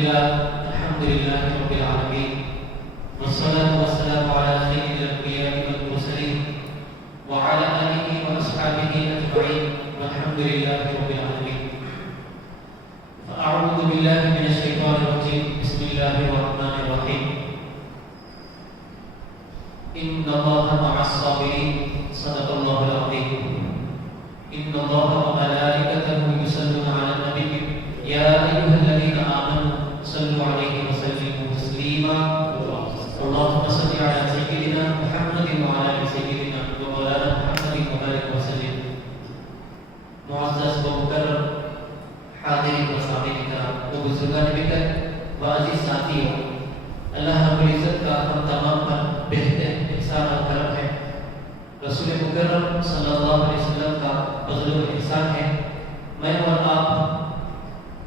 لله الحمد لله رب العالمين والصلاة والسلام على سيد الأنبياء والمرسلين وعلى آله وأصحابه أجمعين والحمد لله رب العالمين. فأعوذ بالله من الشيطان الرجيم. بسم الله الرحمن الرحيم. إن الله مع الصابرين. صدق الله العظيم. إن الله وملائكته يصلون على النبي يا أيها الذين آمنوا صلوا عليه وسلموا تسليما. اللهم صل على سيدنا محمد وعلى آل سيدنا ومولانا محمد وبارك وسلم. معزز و مکرم حاضرین و سامعین کرام و بزرگان بکر و عزیز ساتھیوں، اللہ رب العزت کا ہم تمام پر بہتر احسان و کرم ہے. رسول مکرم صلی اللہ علیہ وسلم کا فضل و احسان ہے. میں اور آپ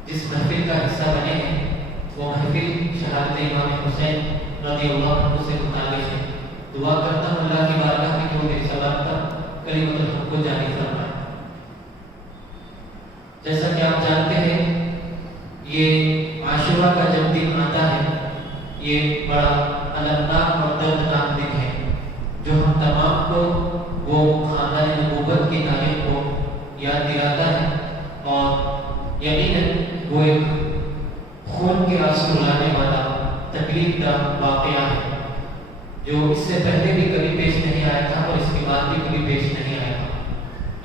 جس محفل کا حصہ بنے ہیں وہ محفل شہادت امام حسین رضی اللہ عنہ سے متعلق ہے. دعا کرتا ہوں اللہ کی بارگاہ میں کہ وہ میری زبان پر کلمۃ الحق کو جاری فرمائے. جیسا کہ آپ جانتے ہیں یہ عاشورہ کا جب دن آتا ہے یہ بڑا المناک اور دردناک دن ہے جو ہم تمام کو وہ خاندان نبوت کی تاریخ کو یاد دلاتا ہے اور یقیناً وہ ایک خون کے آنسو رلانے والا تکلیف دہ واقعہ ہے جو اس سے پہلے بھی کبھی پیش نہیں آیا تھا اور اس کے بعد بھی کبھی پیش نہیں آیا تھا.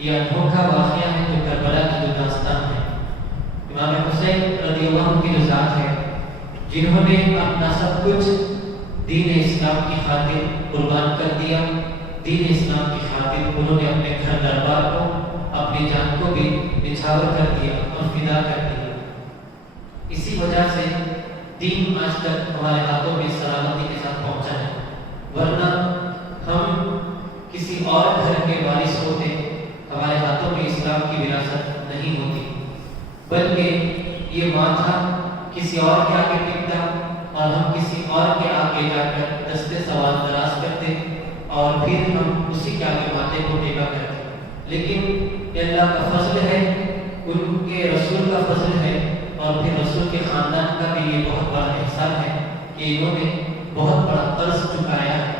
یہ انوکھا واقعہ ہے جو کربلا کی جو داستان ہے. امام حسین رضی اللہ عنہ کی جو ذات ہے جنہوں نے اپنا سب کچھ دین اسلام کی خاطر قربان کر دیا. دین اسلام کی خاطر انہوں نے اپنے گھر دربار کو اپنی جان کو بھی نچھاور کر دیا اور فدا کر دیا. اسی وجہ سے دین آج تک ہمارے ہاتھوں میں سلامتی کے ساتھ پہنچا ہے. ورنہ ہم کسی اور گھر کے وارث ہوتے ہمارے ہاتھوں میں اسلام کی وراثت نہیں ہوتی بلکہ یہ ماتھا کسی اور کے آگے ٹکتا اور ہم کسی اور کے آگے جا کر دستے سوال دراز کرتے اور پھر ہم اسی کے آگے ماتھے کو ٹیکا کرتے. لیکن یہ اللہ کا فضل ہے، ان کے رسول کا فضل ہے اور پھر رسول کے خاندان کا بھی یہ بہت بڑا احسان ہے کہ انہوں نے بہت بڑا قرض چکایا ہے.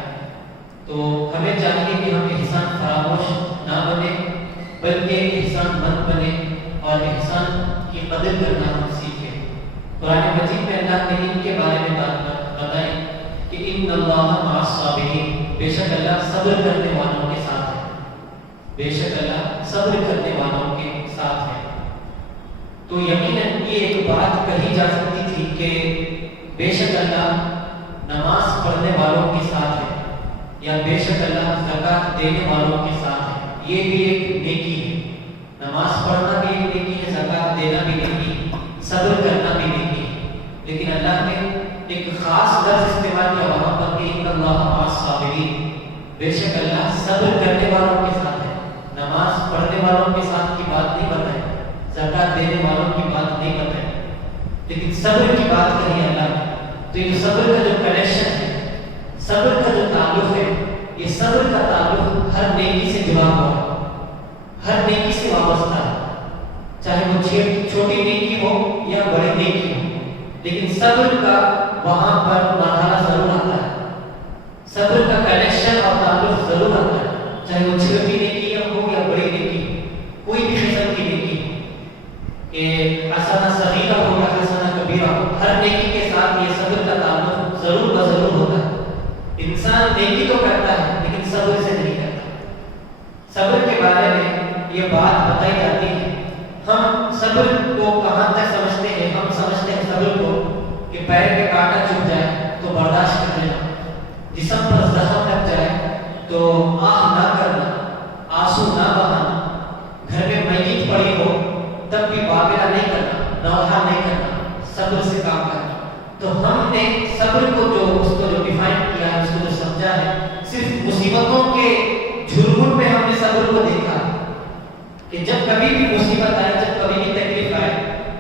تو ہمیں چاہیے کہ ہم احسان فراموش نہ بنے بلکہ احسان مند بنے اور احسان کی قدر کرنا ہم سیکھیں. قرآن مجید میں اللہ نے ان کے بارے میں بات بتائی کہ ان اللہ مع الصابرین، بے شک اللہ صبر کرنے والوں کے ساتھ ہے. بے شک اللہ صبر کرنے والوں کے ساتھ ہے. تو یقیناً یہ ایک بات کہی جا سکتی تھی کہ بے شک اللہ نماز پڑھنے والوں کے ساتھ ہے یا بے شک اللہ زکوٰۃ دینے والوں کے ساتھ ہے. یہ بھی ایک نیکی ہے. نماز پڑھنا بھی ایک نیکی ہے، زکوٰۃ دینا بھی نیکی ہے، صبر کرنا بھی نیکی ہے. لیکن اللہ نے ایک خاص لفظ استعمال کیا وہاں پر کہ ان اللہ مع الصابرین، بے شک اللہ صبر کرنے والوں کے ساتھ ہے. نماز پڑھنے والوں کے ساتھ کی بات نہیں بتائی، زکوٰۃ دینے والوں کی بات نہیں بتائی، لیکن صبر کی بات کہی اللہ نے. تو یہ صبر کا جو کنیکشن ہے، صبر کا جو تعلق ہے، یہ صبر کا تعلق ہر نیکی سے جڑا ہوا ہے، ہر نیکی سے وابستہ ہے، چاہے وہ چھوٹی نیکی ہو یا بڑی نیکی ہو. لیکن صبر کا وہاں پر مرحلہ ضرور آتا ہے، صبر کا کنیکشن اور تعلق ضرور آتا ہے، چاہے وہ چھوٹی نیکی ہو یا بڑی نیکی ہو، کوئی بھی قسم کی نیکی ہو، کہ حسنہ صغیرہ ہو یا حسنہ کبیرہ ہو، ہر نیکی کے ساتھ یہ صبر کا تعلق ضرور بضرور ہوتا ہے. انسان نیکی تو کرتا ہے لیکن صبر سے نہیں کرتا. صبر کے بارے میں یہ بات بتائی جاتی ہے. ہم صبر کو کہاں تک سمجھتے ہیں؟ ہم سمجھتے ہیں صبر کو کہ پیر پہ کانٹا چبھ جائے تو برداشت کر لینا، جسم پر زخم لگ جائے تو آہ نہ کرنا، آنسو نہ بہانا، گھر میں میت پڑی ہو تب بھی واقعہ نہیں کرنا، نوحہ نہیں کرنا، صبر سے کام کرنا. تو ہم نے صبر کو جو ڈیفائن کیا ہے، اس کو جو سمجھا ہے، صرف مصیبتوں کے جھرمٹ میں ہم نے صبر کو دیکھا کہ جب کبھی بھی مصیبت آئے، جب کبھی بھی تکلیف آئے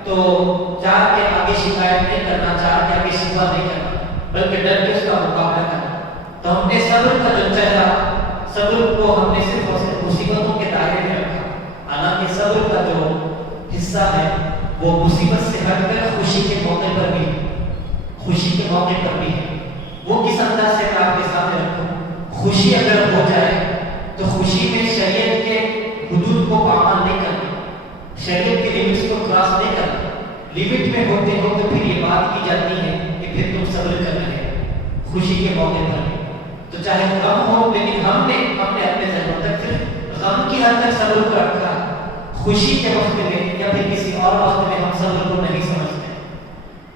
تو چار کے آگے شکایت نہیں کرنا، چار کے آگے شکوہ نہیں کرنا، بلکہ ڈر کے اس کا مقابلہ کرنا. تو ہم نے صبر کا جو چہرہ، صبر کو ہم نے صرف اور صرف مصیبتوں کے دائرے میں رکھا. حالانکہ صبر کا جو حصہ ہے وہ مصیبت سے ہٹ کر خوشی کے موقع پر بھی ہے، خوشی کے موقع پر بھی ہے۔ وہ کس انداز سے میں آپ کے سامنے رکھوں؟ خوشی اگر ہو جائے تو خوشی میں شریعت کے حدود کو پامال نہیں کرنا، شریعت کے لیمٹس کو کراس نہیں کرنا۔ لیمٹ میں ہوتے ہو تو پھر یہ بات کی جاتی ہے کہ پھر تم صبر کر رہے ہو خوشی کے موقع پر۔ تو چاہے غم ہو، لیکن ہم نے اپنے ذہنوں تک صرف غم کی حد تک صبر کو رکھا، خوشی کے وقت میں یا پھر کسی اور وقت میں ہم صبر کو نہیں سمجھتے۔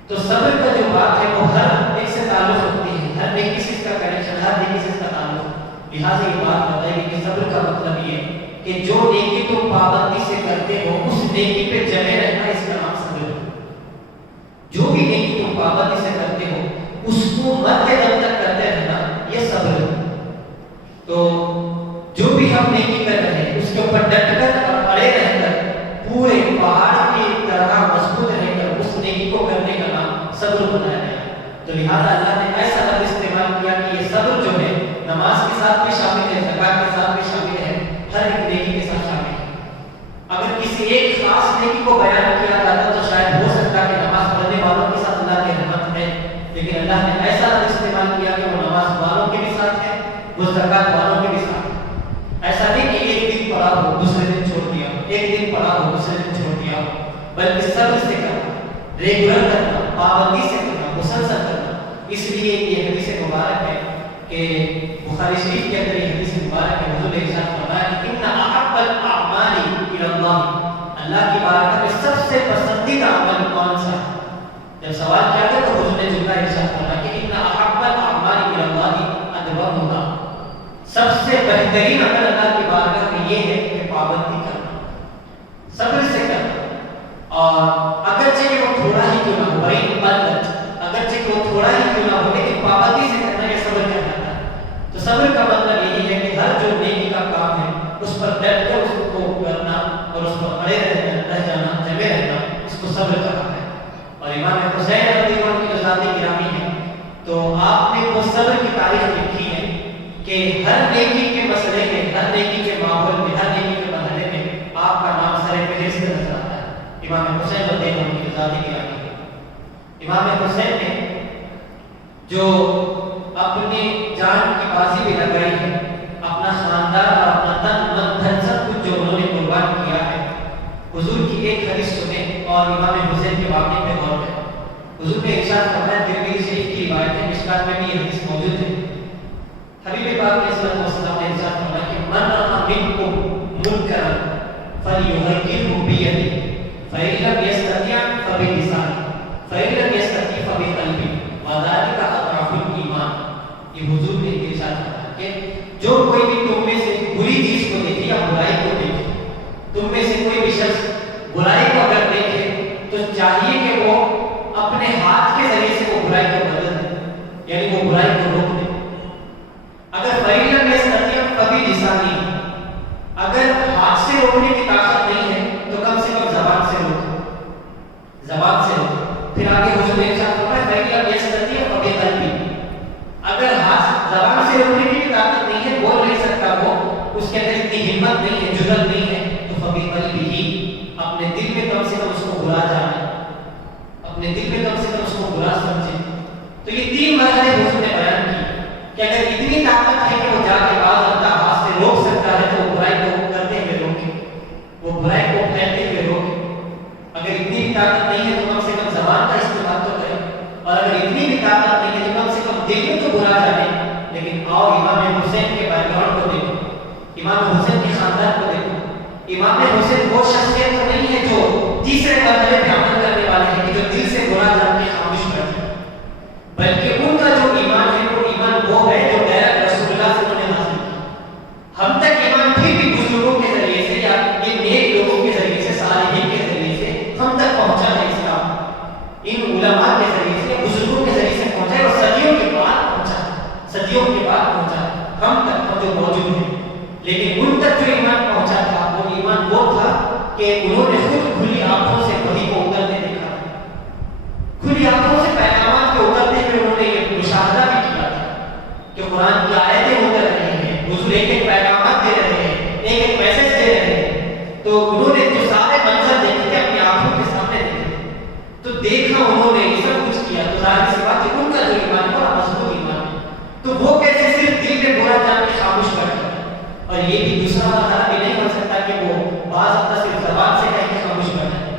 تو صبر کا جو بات ہے وہ ہر ایک سے تعلق رکھتی ہے، ہر نیکی سے اس کا کنیکشن، ہر نیکی سے اس کا تعلق۔ لہٰذا یہ بات بتائے گی کہ صبر کا مطلب یہ کہ جو نیکی تم پابندی سے کرتے ہو اس نیکی پہ جمے رہنا، اس کا نام صبر ہے۔ جو بھی نیکی تم پابندی سے کرتے ہو اس کو مرتے دم تک کرتے رہنا، یہ صبر ہے۔ تو جو بھی ہم نیکی کر رہے ہیں اس کے اوپر ڈٹ کر اور اڑے رہ کر پورے پہاڑ کی طرح مضبوط رہ کر اس نیکی کو کرنے کا نام صبر بنایا گیا۔ تو لہٰذا اللہ نے ایسا لفظ استعمال کیا کہ یہ صبر جو ہے نماز کے ساتھ بھی شامل ہے، زکات کے ساتھ بھی شامل ہے، ہر ایک نیکی کے ساتھ شامل ہے۔ اگر کسی ایک خاص نیکی کو بیان کیا جاتا تو شاید ہو سکتا کہ نماز پڑھنے والوں کے ساتھ اللہ کی رحمت ہے، لیکن اللہ نے ایسا لفظ استعمال کیا کہ وہ نماز والوں کے بھی ساتھ ہے، وہ زکات والوں کے بھی ساتھ ہے۔ ایسا نہیں کہ ایک دن پڑھا ہو دوسرے دن چھوڑ دیا، ایک دن پڑھا ہو دوسرے دن چھوڑ دیا، بلکہ صبر سے کرنا، ریگولر کرنا، پابندی سے کرنا، مسلسل کرنا۔ اس لیے یہ حدیث مبارک ہے کہ بخاری شریف کے اندر یہ حدیث مبارک ہے، حضور نے ارشاد فرمایا کہ ان احب الاعمال الی اللہ، اللہ کی بارگاہ میں سب سے پسندیدہ عمل کون سا ہے؟ جب سوال کیا گیا تو حضور نے جملہ ارشاد فرمایا کہ ان احب الاعمال الی اللہ ادومها، سب سے بہترین عمل اللہ کی بارگاہ میں یہ ہے کہ پابندی کرنا، صبر سے کرنا، اور اگرچہ کہ وہ تھوڑا ہی کیوں نہ ہو، بھائی عبادت اگرچہ کہ وہ تھوڑا ہی کیوں نہ ہو، لیکن پابندی سے کرنا یہ صبر کہلاتا ہے۔ تو صبر کا مطلب یہی ہے کہ ہر جو نیکی کا کام ہے اس پر ڈٹ کر اس کو کرنا اور اس پر اڑے رہ جانا، جمے رہنا، اس کو صبر کہا ہے۔ اور امام حسین رضی اللہ عنہ کی جو ذات گرامی ہے، تو آپ نے وہ صبر کی تعریف لکھی ہے کہ ہر نیکی کے مسئلے میں، ہر نیکی کے ماحول میں، ہر نیکی کے مرحلے میں آپ کا نام سر فہرست نظر آتا ہے۔ امام حسین رضی اللہ عنہ کی ذات گرامی ہے۔ امام حسین نے جو اپنی جان کی بازی بھی لگائی ہے، اپنا خاندان اور اپنا تن من دھن سب کچھ جو انہوں نے قربان کیا ہے، حضور کی ایک حدیث سنیں اور امام حسین کے واقعے پہ غور کریں۔ حضور نے ارشاد فرمایا، ترمذی شریف کی روایت ہے، مشکات میں بھی یہ حدیث موجود ہے، حبیب پاک علیہ الصلوۃ والسلام نے ارشاد فرمایا کہ من رأى منکم منکرا فلیغیرہ بیدہ فإن لم یستطع فبلسانہ فإن لم یستطع فبقلبہ وذلک اضعف الایمان۔ یہ حضور نے ارشاد فرمایا کہ جو کوئی بھی تم میں سے بری چیز کو دیکھے یا برائی کو دیکھے، تم میں سے کوئی بھی شخص برائی کو اگر دیکھے تو چاہیے کہ وہ اپنے ہاتھ کے ذریعے سے وہ برائی کو بدل دے، یعنی وہ برائی کو روک دے۔ اگر فإن لم یستطع فبلسانہ، اگر ہاتھ سے روکنے کی طاقت نہیں ہے تو کم سے کم زبان سے روکو، زبان سے روکو۔ پھر آگے حضور نے ارشاد فرمایا فإن لم یستطع فبقلبہ، اگر ہاتھ زبان سے روکنے کی طاقت نہیں ہے، بول نہیں سکتا، وہ اس کے اندر اتنی ہمت نہیں ہے، جرأت نہیں ہے، تو فبقلبہ، اپنے دل میں کم سے کم اس کو برا جانے، اپنے دل میں کم سے کم اس کو برا سمجھے۔ تو یہ تین مرحلے حضور نے بیان کیے کہ اگر اتنی طاقت ہے کہ وہ جا کے بعض اللہ ہاتھ سے روک سکتا ہے تو وہ برائی کو کرتے ہوئے روکے، وہ برائی کو پھیلتے ہوئے روکے۔ اگر اتنی بھی طاقت نہیں ہے تو کم سے کم زبان کا استعمال تو کرے، اور اگر اتنی بھی طاقت نہیں ہے تو کم سے کم دل میں تو برا جانے۔ لیکن آؤ امام حسین کے بیک گراؤنڈ کو دیکھو، امام حسین کے خاندان کو دیکھو۔ امام حسین وہ شخصیت تو نہیں ہے جو تیسرے مرحلے پہ عمل کرنے والے ہیں کہ جو دل سے برا جان کے خاموش بیٹھے، بلکہ ان کا جو ایمان ہے وہ ایمان وہ ہے جو ڈائریکٹ رسول اللہ سے انہوں نے حاصل کیا۔ ہم تک ایمان پھر بھی بزرگوں کے ذریعے سے یا یہ نیک لوگوں کے ذریعے سے، صالحین کے ذریعے سے ہم تک پہنچا ہے اسلام، ان علماء کے ذریعے سے، بزرگوں کے ذریعے سے پہنچا ہے، اور صدیوں کے بعد پہنچا ہے، صدیوں کے بعد پہنچا ہے ہم تک، ہم جو موجود ہیں۔ لیکن ان تک جو ایمان پہنچا تھا وہ ایمان وہ تھا کہ انہوں نے خود کھلی آنکھوں سے وحی کو اترتے دیکھا، کھلی آنکھوں سے پیغامات کے اترتے ہوئے انہوں نے یہ مشاہدہ بھی کیا تھا کہ قرآن کی آیتیں اتر رہی ہیں، حضور ایک ایک پیغامات دے رہے ہیں، ایک ایک میسج دے رہے ہیں۔ تو انہوں نے جو سارے منظر دیکھے تھے اپنی آنکھوں کے سامنے دیکھے، دیکھا انہوں نے یہ سب کچھ کیا تو ظاہر سی بات ہے ان کا جو ایمان ہے بڑا مضبوط ایمان ہے. تو وہ کیسے صرف دل میں برا جان کے خاموش بیٹھ گئے. اور یہ بھی دوسرا مرحلہ بھی نہیں ہو سکتا کہ وہ بعض حد تک صرف زبان سے کہہ کے خاموش بیٹھ جائے،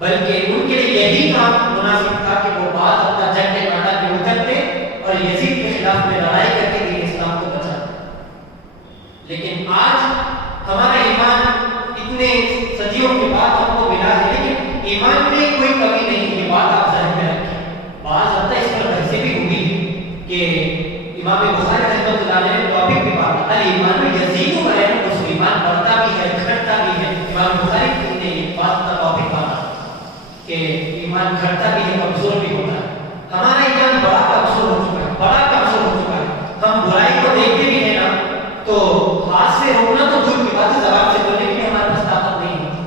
بلکہ ان کے لیے یہی کام مناسب تھا کہ وہ بعض حد تک جنگ کے میدان میں اترتے اور یزید کے خلاف میں لڑائی کر کے دین اسلام کو بچاتے. لیکن آج ہمارا ایمان اتنے صدیوں کے بعد ہم کو ملا ہے، لیکن ایمان میں کوئی کمی نہیں. یہ بات آپ ذہن میں رکھیں. بعض حد تک اس پر بحثیں بھی ہوئی کہ امام بخاری رحمۃ اللہ علیہ نے ٹاپک بھی بات کیا ایمان میں یزید و غیر مسلمان بڑھتا بھی ہے گھٹتا بھی ہے. امام بخاری نے یہ بات کا ٹاپک بنا کہ ایمان گھٹتا بھی ہے کمزور بھی ہوتا ہے. ہمارا ایمان بڑا کمزور ہو چکا ہے، بڑا کمزور ہو چکا ہے. ہم برائی کو دیکھتے بھی ہیں نا تو ہاتھ سے روکنا تو دور کی بات ہے، زبان سے بولنے کی ہمارے پاس طاقت نہیں ہوتی.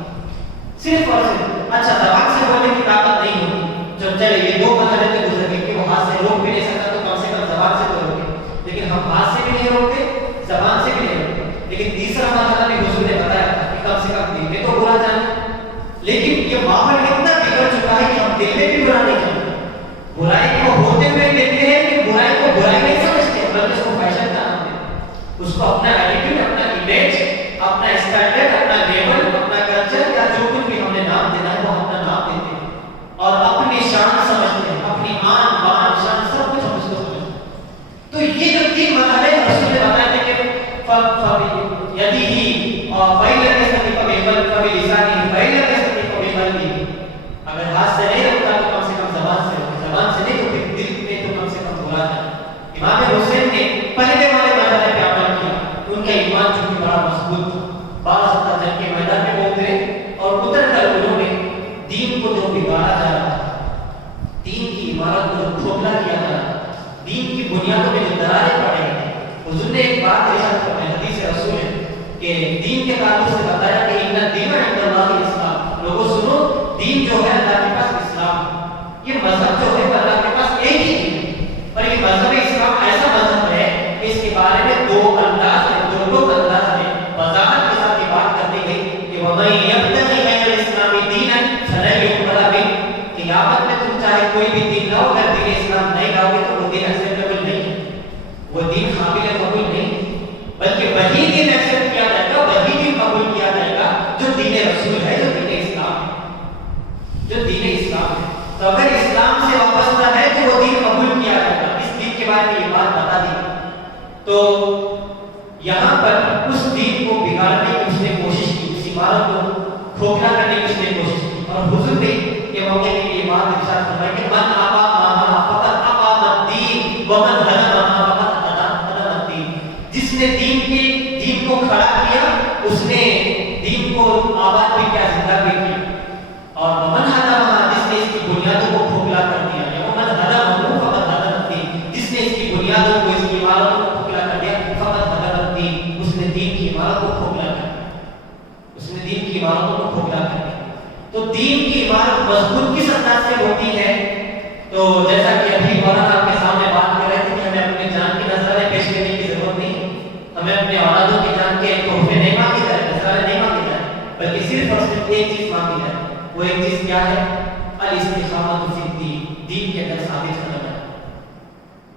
صرف اور صرف اچھا زبان سے بولنے کی طاقت نہیں ہوتی. جب چلے یہ دو مرحلے سے گزر گئے کہ وہ ہاتھ سے روک بھی نہیں سکتا تو کم سے کم زبان سے تو روکے. لیکن ہم ہاتھ سے بھی نہیں روکتے، زبان سے بھی نہیں روکتے. لیکن تیسرا مرحلہ بھی حضور نے بتایا کہ کم سے کم دل میں تو برا جانا. لیکن یہ ماحول اتنا بگڑ چکا ہے کہ ہم دل میں بھی برا نہیں جانتے. برائی کو ہوتے ہوئے دیکھتے ہیں کہ برائی کو برائی نہیں سمجھتے، بلکہ اس کو فیشن کا نام دیتے ہیں. اس کو اپنا ایٹیٹیوڈ، اپنا امیج، اپنا اسٹینڈرڈ، اپنا لیول، اپنا کلچر یا جو کچھ بھی ہم نے نام دینا ہے وہ اپنا نام دیتے ہیں اور اپنی شان سمجھتے ہیں، اپنی آن بان شان سب کچھ ہم اس کو سمجھتے ہیں. تو یہ جو تین مرحلے رسول نے بتایا تھے کہ یدی ہی اور فیلر کے ساتھ کبھی بل کبھی لسانی فیلر کے ساتھ کبھی بل بھی. اگر ہاتھ سے نہیں رکھتا تو کم سے کم زبان سے رکھے، زبان سے نہیں تو پھر دل میں تو کم سے کم بولا جائے. امام حسین نے پہلے والے مرحلے پہ عمل کیا. ان کا ایمان چونکہ بڑا مضبوط تھا، بعض حد جنگ کے میدان میں اترے اور اتر کر انہوں نے دین کو جو بگاڑا جا رہا تھا، دین کی عمارت کو کھوکھلا کیا جا رہا تھا، دین کی بنیادوں میں جو دراریں پڑے ہیں. حضور نے ایک بات ارشاد فرمائی، حدیث رسول ہے کہ دین کے تعلق سے بتایا کہ ان الدین عند اللہ الاسلام. لوگوں سنو، دین جو ہے اللہ کے پاس اسلام. یہ مذہب جو ہے اللہ کے پاس ایک ہی دین ہے. اور یہ مذہب اسلام ایسا مذہب ہے کہ اس کے بارے میں دو انداز ہیں، دو انداز ہیں. وضاحت کے ساتھ یہ بات کرنی گئی کہ وَمَن يَبْتَغِ غَيْرَ الْإِسْلَامِ دِينًا فَلَن يُقْبَلَ مِنْهُ. قیامت میں تم چاہے کوئی بھی دین لاؤ، اگر دین اسلام نہیں لاؤ گے تو وہ دین ایکسیپٹیبل نہیں ہے، وہ دین قابل قبول نہیں. بلکہ وہی دین ایکسیپٹ کیا جائے گا، وہی دین قبول کیا جائے گا جو دین رسول ہے، جو دین اسلام ہے، جو دین اسلام ہے. تو اگر اسلام سے وابستہ ہے تو وہ دین قبول کیا جائے گا. اس دین کے بارے میں یہ بات بتا دی. تو یہاں پر اس دین کو بگاڑنے کی اس نے کوشش کی، اس عمارت کو کھوکھلا کرنے کی اس نے کوشش کی. اور حضور نے یہ موقع کے لیے بات ارشاد فرمائی کہ من اقام فقط اقام الدین ومن هدم فقط هدم الدین. جس نے دین کو کھڑا کیا اس نے دین کو آباد بھی کیا، زندہ بھی کیا. اور ومن هدم، جس نے اس کی بنیادوں کو کھوکھلا کر دیا، یا ومن هدم فقط هدم الدین، جس نے اس کی بنیادوں کو، اس کی عمارتوں کو کھوکھلا کر دیا، فقط هدم الدین، اس نے دین کی عمارت کو کھوکھلا کر دیا، اس نے دین کی عمارتوں کو کھوکھلا کر دیا. تو دین کی عمارت مضبوط کس انداز سے ہوتی ہے؟ تو جیسا کہ ابھی مولانا آپ کے سامنے بات کر رہے تھے کہ ہمیں اپنی جان کی نذرانے پیش کرنے کی ضرورت نہیں، ہمیں اپنے اولادوں کی جان کے تحفے نہیں مانگے جائے، نذرانے نہیں مانگے جائے، بلکہ صرف اور صرف ایک چیز مانگی جائے. وہ ایک چیز کیا ہے؟ الاستقامت فی الدین. دین کے اندر ثابت رہنا،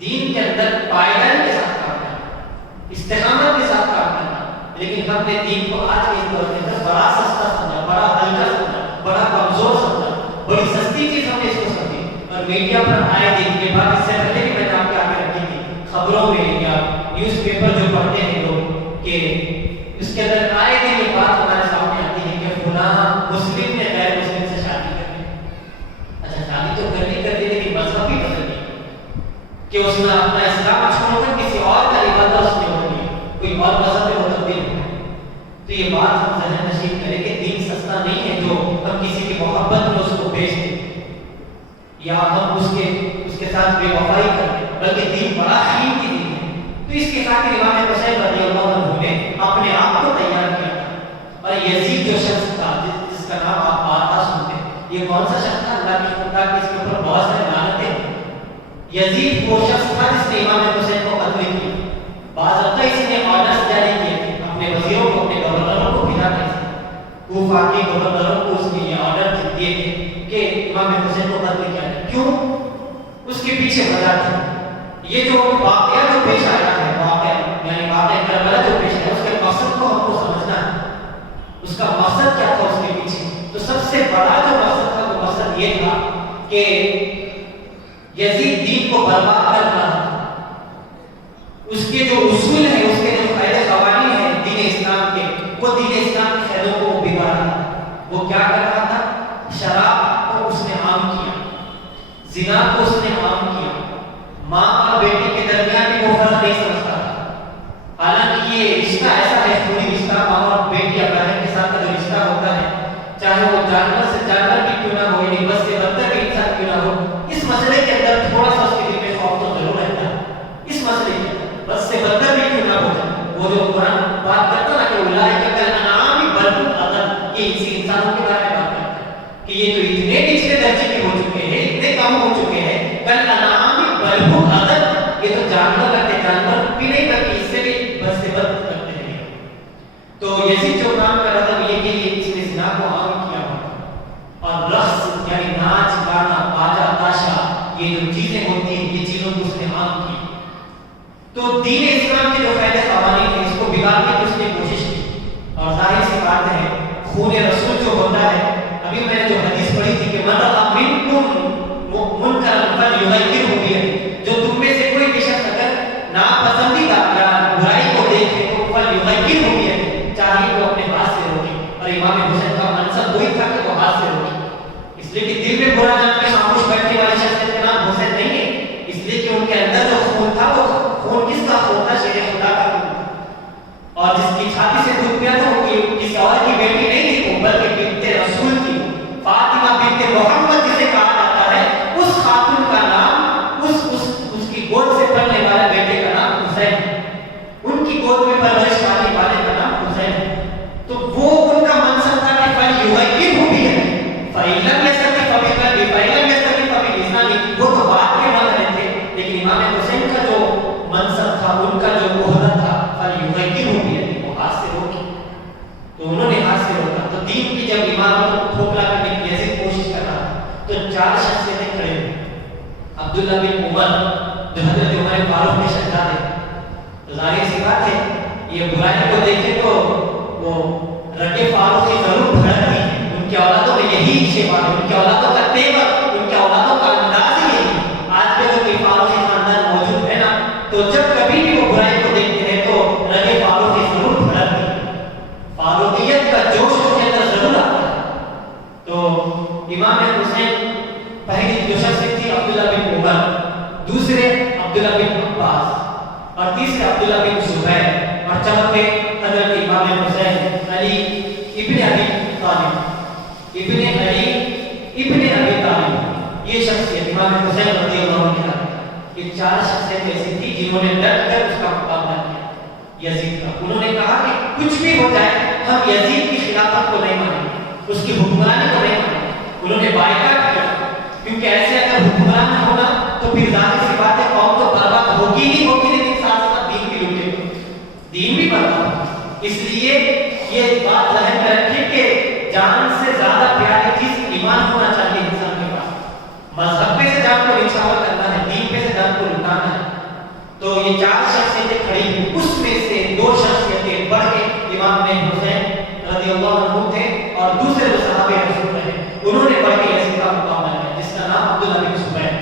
دین کے اندر پائیداری کے ساتھ کام کرنا، استقامت کے ساتھ کام کرنا. لیکن ہم نے دین کو آج کے دور کے اندر بڑا سستا سمجھا، بڑا ہلکا سمجھا، بڑا کمزور سمجھا، بڑی سستی چیز ہم نے اس کو سمجھی. اور میڈیا پر آئے دن کے بعد، اس سے پہلے بھی میں نے آپ کے آگے رکھی تھی، خبروں میں یا نیوز پیپر جو پڑھتے ہیں لوگ، کہ اس کے اندر آئے دن یہ بات ہمارے سامنے آتی ہے کہ فلاں مسلم نے غیر مسلم سے شادی کر لی. اچھا شادی تو کر لی لیکن مذہب بھی بدل گیا کہ اس نے اپنا اسلام چھوڑ کر کسی اور کا عبادت اس نے ہو لی، کوئی اور مذہب میں وہ تبدیل ہو. تو یہ بات ہم ذہن نشین کریں کہ دین سستا نہیں ہے جو ہم کسی کی محبت میں اس کو بیچ دیں یا ہم اس کے ساتھ بے وفائی کریں، بلکہ دین بڑا قیمتی دین ہے. تو اس کے ساتھ امام حسین رضی اللہ عنہ نے اپنے آپ کو تیار کیا تھا. اور یزید جو شخص تھا جس کا نام آپ بار بار سنتے ہیں، یہ کون سا شخص تھا؟ اللہ کی خدا کی اس کے اوپر بہت سارے لعنتیں ہیں. یزید وہ شخص تھا جس نے امام حسین کو قتل کیا. بعض اوقات اس نے آرڈرز جاری کیے تھے اپنے وزیروں کو، اپنے گورنروں کو بھیجا تھا، کوفہ کے گورنروں کو اس نے یہ آرڈر دیے تھے کہ امام حسین کو قتل کیوں؟ اس کے پیچھے وجہ تھی. یہ جو واقعہ جو پیش آیا ہے، واقعہ یعنی واقعہ کربلا جو پیش آیا، اس کے مقصد کو ہم کو سمجھنا ہے. اس کا مقصد کیا تھا اس کے پیچھے؟ تو سب سے بڑا جو مقصد تھا وہ مقصد یہ تھا کہ یزید دین کو برباد کرنا تھا. اس کے جو اصول ہیں، اس کے جو قاعدے قوانین ہیں دین اسلام کے، وہ دین اسلام کے قیدوں کو بگاڑ رہا تھا. وہ کیا کر رہا تھا؟ شراب کو اس نے عام کیا، زنا کو اس نے عام کیا، ماں اور بیٹی کے درمیان بھی وہ فرق نہیں سمجھتا تھا. حالانکہ یہ رشتہ ایسا ہے، پوری رشتہ ماں اور بیٹی یا بہن کے ساتھ کا جو رشتہ ہوتا ہے، چاہے وہ جانور سے جانور بھی کیوں نہ ہو، یعنی بس سے بدتر بھی انسان کیوں نہ ہو، اس مسئلے کے اندر تھوڑا سا اس کے دل میں خوف تو ضرور رہتا ہے. اس مسئلے کے اندر بس سے بدتر بھی کیوں نہ ہو جائے. وہ جو قرآن بات کرتا نا کہ اولئک کالانعام بل هم اضل، یہ اسی انسانوں کے بارے میں بات کرتا ہے کہ یہ جو اتنے نچلے درجے کے ہو چکے ہیں، اتنے کم ہو چکے ہیں، کالانعام بل هم اضل، یہ تو جانور کرتے، جانور بھی نہیں کرتے، اس سے بھی بس سے بد کرتے ہیں. تو یزید جو کام کر رہا تھا یہ کہ اس نے زنا کو عام کیا اور رقص یعنی ناچ گانا باجا تاشا یہ جو چیزیں ہوتی ہیں یہ چیزوں کو اس نے عام کی. تو دین اسلام کے جو قاعدے قوانین ہیں اس کو بگاڑنے کی اس نے کوشش کی. اور ظاہر سی بات ہے خون رسول جو ہوتا ہے، ابھی میں نے جو حدیث پڑھی تھی کہ من رأى منکم منکرا فلیغیرہ بیدہ، جو تم میں سے کوئی بھی شخص اگر ناپسندیدہ یا برائی کو دیکھے تو فلیغیرہ بیدہ، چاہے وہ اپنے ہاتھ سے روکے. اور امام حسین کا منصب وہی تھا کہ وہ ہاتھ سے روکے، اس لیے کہ دل میں برا جان کے خاموش بیٹھنے والے شخص کا نام حسین نہیں ہے، اس لیے کہ ان کے اندر جو خون تھا وہ خون کس کا خون تھا؟ شیر خدا کا خون تھا. اور جس کی چھاتی سے دودھ پیا تھا وہ کسی اور کی بیٹی نہیں تھی، وہ بلکہ بنت رسول تھی، فاطمہ بنت محمد جسے کہا جاتا ہے. اس خاتون کا نام اس کی گود سے پلنے والے بیٹے کا نام حسین ہے، ان کی گود میں پرورش پانے والے کا نام حسین ہے. تو وہ ان کا منصب تھا کہ فلیغیرہ بیدہ، فإن لم يستطع فبقلبه فإن لم يستطع فبلسانه. وہ تو بات کے معنی تھے، لیکن امام حسین کا جو منصب تھا، ان کا جو عہدہ تھا فلیغیرہ بیدہ، وہ ہاتھ سے روکے. تو انہوں نے ہاتھ سے روکا. تو دین کی جب امامت کو کھوکھلا کرنے کی یزید کوشش کر رہا تھا تو چار شخصیتیں کھڑے ہوئے. عبداللہ بن عمر جو حضرت عمر فاروق کے شہزادے، تو ظاہر سی بات ہے یہ برائی کو دیکھے تو وہ رگ فاروقی ضرور بھڑکتی ہے. ان کی اولادوں میں یہی شیوا ہے، ان کی اولادوں کا تیور، ان کی اولادوں کا انداز ہی یہی. آج کے جو کوئی فاروقی خاندان موجود ہے نا، تو جب کبھی بھی وہ برائی کو دیکھتے ہیں تو رگ فاروقی ضرور بھڑکتی ہے، فاروقیت کا جوش ان کے اندر ضرور آتا ہے. تو امام حسین پہلی جو شخصیت تھی عبداللہ بن عمر، دوسرے عبداللہ بن عباس، اور تیسرے عبداللہ بن زبیر، اور چوتھے حضرت امام حسین علی ابن ابی طالب، ابن علی ابن ابی طالب. یہ شخصیت امام حسین رضی اللہ عنہ کی، یہ چار شخصیت ایسی تھی جنہوں نے ڈٹ کر اس کا مقابلہ کیا یزید کا. انہوں نے کہا کہ کچھ بھی ہو جائے ہم یزید کی خلافت کو نہیں مانیں گے، اس کی حکمرانی کو نہیں مانیں گے. انہوں نے بائیکاٹ کیا، کیونکہ ایسے اگر حکمران نہ ہونا تو پھر ظاہر سی بات ہے قوم تو برباد ہوگی ہی ہوگی، لیکن ساتھ ساتھ دین بھی لوٹے گا، دین بھی برباد ہوگا. اس لیے یہ بات ذہن میں رکھیں کہ جان سے زیادہ پیاری چیز ایمان ہونا چاہیے انسان کے پاس. مذہب پہ سے جان کو نچھاور کرنا ہے، دین پہ سے جان کو لٹانا ہے. تو یہ چار شخصیتیں کھڑی ہوئی، اس میں سے دو شخصیتیں بڑھ کے امام حسین رضی اللہ عنہ تھے اور دوسرے جو صحابہ رسول رہے انہوں نے بڑھ کے یزید کا مقابلہ کیا جس کا نام عبداللہ بن زبیر.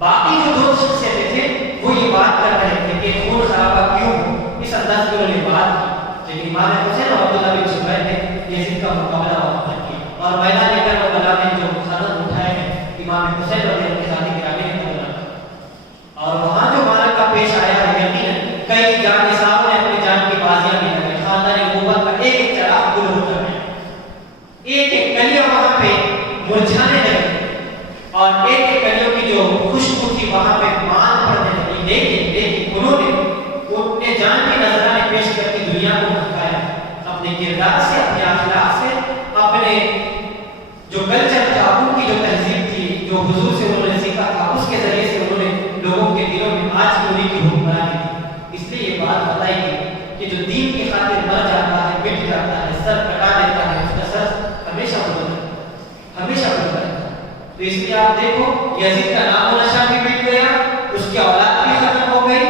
باقی جو دو شخصیتیں تھے وہ یہ بات کر رہے تھے کہ خون خرابہ کیوں ہو، اس انداز کی انہوں نے بات کی. لیکن امام حسین اور عبداللہ بن زبیر نے یزید کا مقابلہ وہاں کیا اور میدان کربلا میں جو خانت اٹھائے ہیں امام حسین رضی اللہ کے ساتھ گرامی نے کربلا. اور وہاں جو معرکہ پیش آیا ہے یقیناً کئی جان نثاروں نے اپنی جان کی بازیاں بھی لگائی. خاندان نبوت کا ایک ایک چراغ گل ہو کر گیا، ایک ایک کلیاں وہاں پہ مرجھانے لگی اور ایک ایک کلیوں کی جو خوشبو تھی وہاں پہ مان پڑنے لگی. لیکن انہوں نے اپنے جان کی نذرانے پیش کر کے دنیا کو بھٹکایا اپنے کردار سے، اپنے اخلاق سے، اپنے جو کلچر تھا، ان کی جو تہذیب تھی، جو حضور سے انہوں نے سیکھا تھا، اس کے ذریعے سے انہوں نے لوگوں کے دلوں میں آج بھی انہیں کی حکمرانی تھی. اس لیے یہ بات بتائی گئی کہ جو دین کی خاطر مر جاتا ہے، مٹ جاتا ہے، سر کٹا دیتا ہے، اس کا سر ہمیشہ بلند رہتا ہے، ہمیشہ بلند رہتا ہے. تو اس لیے آپ دیکھو یزید کا نام و نشان بھی مٹ گیا، اس کی اولاد بھی ختم ہو گئی.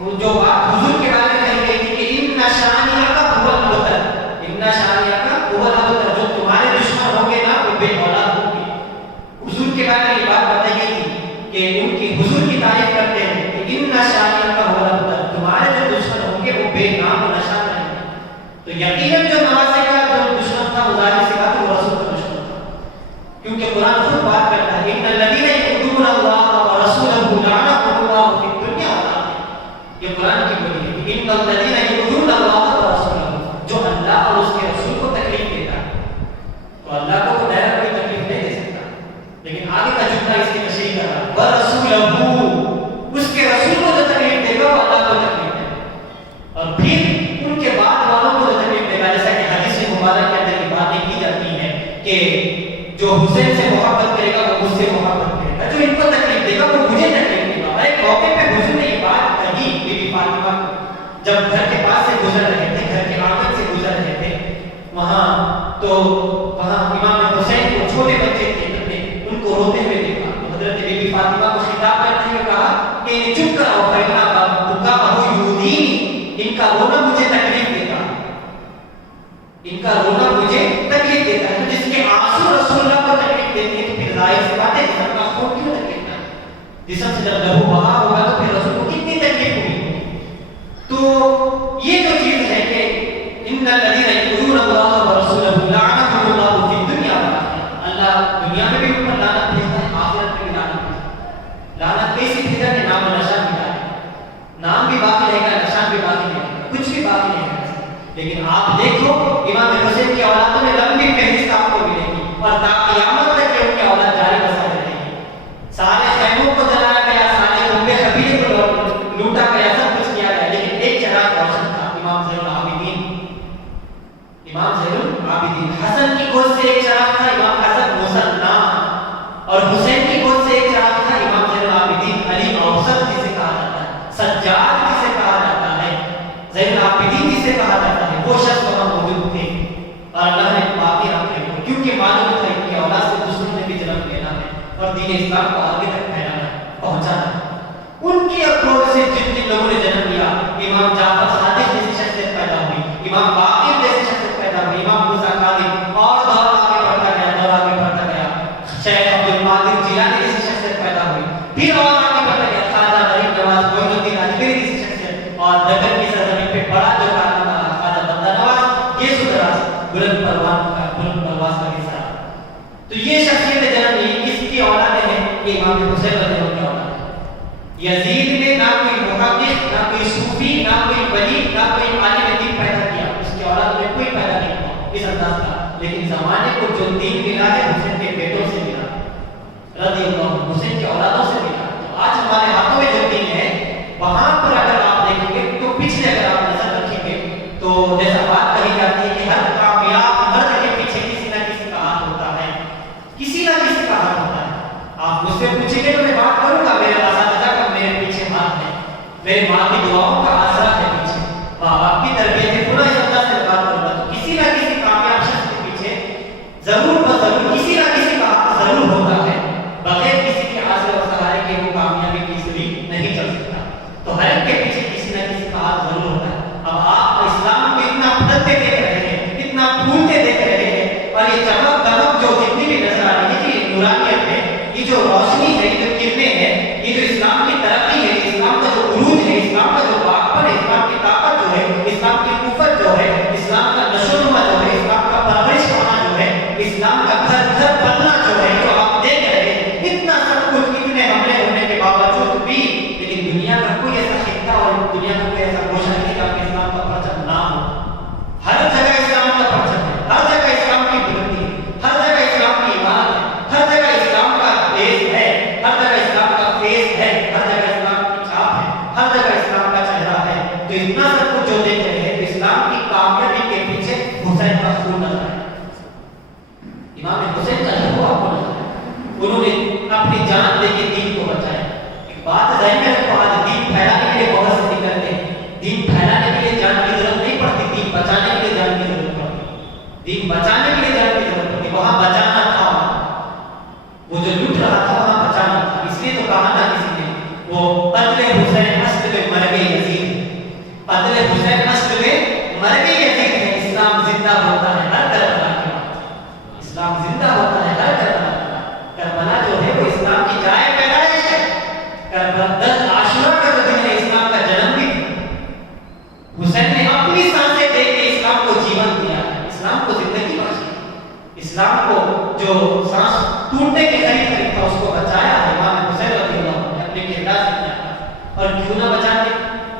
وہ جو بات حضور کے بارے میں کہی گئی تھی کہ ان شانیہ کا هو الابتر، ان شانیہ کا هو الابتر، جو تمہارے دشمن ہوں گے نا وہ بے اولاد ہوں گے. حضور کے بارے میں یہ بات بتائی گئی تھی کہ ان کی حضور کی تعریف کرتے ہیں کہ ان شانیہ کا هو الابتر، تمہارے جو دشمن ہوں گے وہ بے نام و نشان رہیں گے. تو یقیناً جو نواسے کا جو دشمن تھا وہ ظاہر سی بات ہے وہ رسول کا دشمن تھا، کیونکہ قرآن خود بات کرتا ہے ان الذین یؤذون اللہ ورسولہ لعنهم اللہ فی الدنیا والآخرہ. یہ قرآن کی بولی ہے ان الذین یؤذون اللہ ورسولہ، جو اللہ اور اس کے رسول کو تکلیف دیتا ہے. تو اللہ کو ڈائریکٹ کوئی تکلیف نہیں دے سکتا، لیکن آگے کا جملہ اس کی تشریح کر رہا ہے ورسولہ، اس کے رسول کو جو تکلیف دے گا وہ اللہ کو تکلیف دے گا، اور پھر ان کے بعد والوں کو جو تکلیف دے گا. جیسا کہ حدیث مبارک کے اندر یہ باتیں کی جاتی ہیں کہ جو حسین سے محبت کرے گا وہ مجھ سے محبت کرے گا، جو ان کو تکلیف دے گا وہ مجھے تکلیف دے گا. ایک موقع پہ حضور نے یہ بات کہی بی بی فاطمہ کو، جب گھر کے پاس سے گزر رہے تھے، گھر کے آنگن سے گزر رہے تھے وہاں، تو وہاں امام حسین کو چھوٹے بچے تھے اپنے، ان کو روتے ہوئے دیکھا. تو حضرت بی بی فاطمہ کو خطاب کرتے ہوئے کہا کہ چپ کراؤ، فإنما بكاؤه يؤذيني، ان کا رونا مجھے تکلیف دیتا ہے، ان کا رونا مجھے تکلیف دیتا ہے. تو جس کے آنسو رسول اللہ کو تکلیف دیتے ہیں تو پھر ظاہر سی بات ہے جسم کا خون کیوں تکلیف نہ ہے؟ جسم سے جب لہو بہا ہوگا تو پھر رسول کو کتنی تکلیف ہوگی. تو یہ جو چیز ہے کہ ان الذین یؤذون اللہ ورسولہ لعنهم اللہ فی الدنیا والآخرہ، اللہ دنیا میں بھی ان پر لعنت بھیجتا ہے، آخرت میں بھی لعنت بھیجتا ہے. لعنت کیسی بھیجتا ہے؟ نام و نشان مٹا دے گا، نام بھی باقی رہے گا، نشان بھی باقی رہے گا، کچھ بھی باقی نہیں رہے گا. لیکن آپ دیکھو امام حسین کی اولادوں میں لمبی فہرست آپ کو ملے گی، اور تا قیامت تک ان کی اولاد جاری بسر رہے گی. سارے خیموں کو جلایا گیا، سارے خمبے قبیلے کو لوٹا گیا، سب کچھ کیا گیا، لیکن ایک چراغ روشن تھا، امام زین العابدین. امام زین العابدین حسن کی گود سے ایک چراغ تھا، امام حسن مسنہ، اور حسین کی گود سے ایک چراغ تھا، امام زین العابدین علی اوسط جسے کہا جاتا ہے، سجاد جسے کہا جاتا ہے، زین العابدین جسے کہا جاتا ہے. وہ شخص وہاں موجود تھے اور اللہ نے باقی رکھے، کیونکہ معلوم تھا ان کی اولاد سے دشمن نے بھی جنم لینا ہے اور دین اسلام کو آگے تک پھیلانا ہے، پہنچانا ہے. ان کی اپروچ سے جن جن لوگوں نے جنم لیا، امام جعفر صادق جیسی شخصیت پیدا ہوئی، امام باقر جیسی شخصیت پیدا ہوئی، امام موسیٰ کاظم، اور دور آگے بڑھتا گیا، دور آگے بڑھتا گیا، شیخ عبد القادر جیلانی جیسی شخصیت پیدا ہوئی، پھر اور آگے بڑھتا گیا خواجہ غریب نواز معین الدین اجمیری جیسی شخصیت، اور دکن کی سرزمین پہ بڑا جو کارنامہ خواجہ بندہ نواز، یہ سدراس بلند پرواز کا حصہ. تو یہ شخصیت جنم لی، کس کی اولادیں ہیں؟ یہ امام حسین رضی اللہ کی اولاد ہے. یزید نے نہ کوئی محقق، نہ کوئی صوفی، نہ کوئی ولی، نہ کوئی عالم دین پیدا کیا، اس کی اولاد میں کوئی پیدا نہیں ہوا اس انداز کا، لیکن زمانے کو جو دین ملا ہے حسین کے بیٹوں سے ملا رضی اللہ عنہ، حسین کی اولادوں سے ملا. تو آج ہمارے ہاتھوں میں جو دین ہے وہاں پر اگر آپ دیکھیں گے تو پچھلے اگر آپ نظر رکھیں گے تو جیسا بات کہی جاتی ہے کہ ہر کامیاب مرد کے پیچھے کسی نہ کسی کا ہاتھ ہوتا ہے، کسی نہ کسی کا ہاتھ ہوتا ہے. آپ مجھ سے پوچھیں گے تو میں بات کروں گا میرے اساتذہ کا میرے پیچھے ہاتھ ہے، میرے ماں کی دعاؤں کا آسرا ہے پیچھے، ماں باپ کی تربیت ہے، پورا اس انداز سے بات کروں گا. تو کسی نہ کسی کامیاب شخص کے پیچھے ضرور ضرور کسی نہ کسی کا ہاتھ ضرور ہوتا ہے، بغیر کسی کے آسرے و سہارے کے وہ کامیابی کی سیڑھی نہیں چل سکتا. تو ہر ایک کے پیچھے کسی نہ کسی کا ہاتھ ضرور ہوتا ہے. اب آپ اسلام کو اتنا پھلتے دیکھ رہے ہیں، اتنا پھولتے دیکھ رہے ہیں، اور یہ چمک دمک جو جتنی بھی نظر آ رہی ہے، یہ نورانیت ہے، یہ جو روشنی ہے، یہ جو کرنیں ہیں، یہ جو اسلام کی ترقی ہے، اسلام کا جو عروج ہے، اسلام کا جو باغپن ہے، اسلام کی طاقت جو ہے، اسلام کی قوت جو ہے، اسلام کا نشو و نما جو ہے، اسلام کا پرورش ہونا جو ہے، اسلام کا گھر گھر بننا جو ہے، جو آپ دیکھ رہے ہیں، اتنا سب کچھ، اتنے حملے ہونے کے باوجود بھی، لیکن دنیا کا کوئی ایسا خطہ اور دنیا کا کوئی ایسا گوشہ نہیں جہاں کہ اسلام کا پرچم نہ ہو. ہر جگہ اسلام کا پرچم ہے، ہر جگہ اسلام کی بلندی ہے، ہر جگہ اسلام کی عمارت ہے، ہر جگہ اسلام کا فیس ہے، ہر جگہ اسلام کا فیس ہے، ہر جگہ اسلام کی چھاپ ہے، ہر جگہ اسلام کا چہرہ ہے. تو اتنا سب کچھ جو دیکھ رہے ہیں تو اسلام کی کامیابی کے پیچھے حسین کا خون نظر ہے، امام حسین کا لہو آپ کو نظر ہے. انہوں نے اپنی جان دے کے دین کو بچایا. ایک بات ذہن میں رکھو، آج دین پھیلانے کے لیے بہت سے نکلتے ہیں، دین پھیلانے کے لیے جان کی ضرورت نہیں پڑتی، دین بچانے کے لیے جان کی ضرورت پڑتی. دین بچانے کے لیے جان کی ضرورت پڑتی. وہاں بچانا تھا، وہ جو لٹ رہا تھا وہاں بچانا تھا، اس لیے تو کہا نا کسی نے وہ قتل حسین اصل میں مرگ یزید، قتل حسین اصل میں مرگ یزید ہے۔ اسلام زندہ ہوتا ہے ہر کربلا کے بعد، اسلام زندہ ہوتا ہے ہر کربلا کے بعد۔ کربلا جو ہے وہ اسلام کی جائے پیدائش ہے۔ کربلا 10 عاشورہ کا جو دن ہے اسلام کا جنم دن ہے۔ حسین نے اپنی سانسیں دے کے اسلام کو جیون دیا ہے، اسلام کو زندگی بخشی، اسلام کو جو سانس ٹوٹنے کے قریب تھا اس کو بچایا ہے۔ امام حسین رضی اللہ عنہ نے اپنے کردار سے کیا تھا، اور کیوں نہ بچاتے؟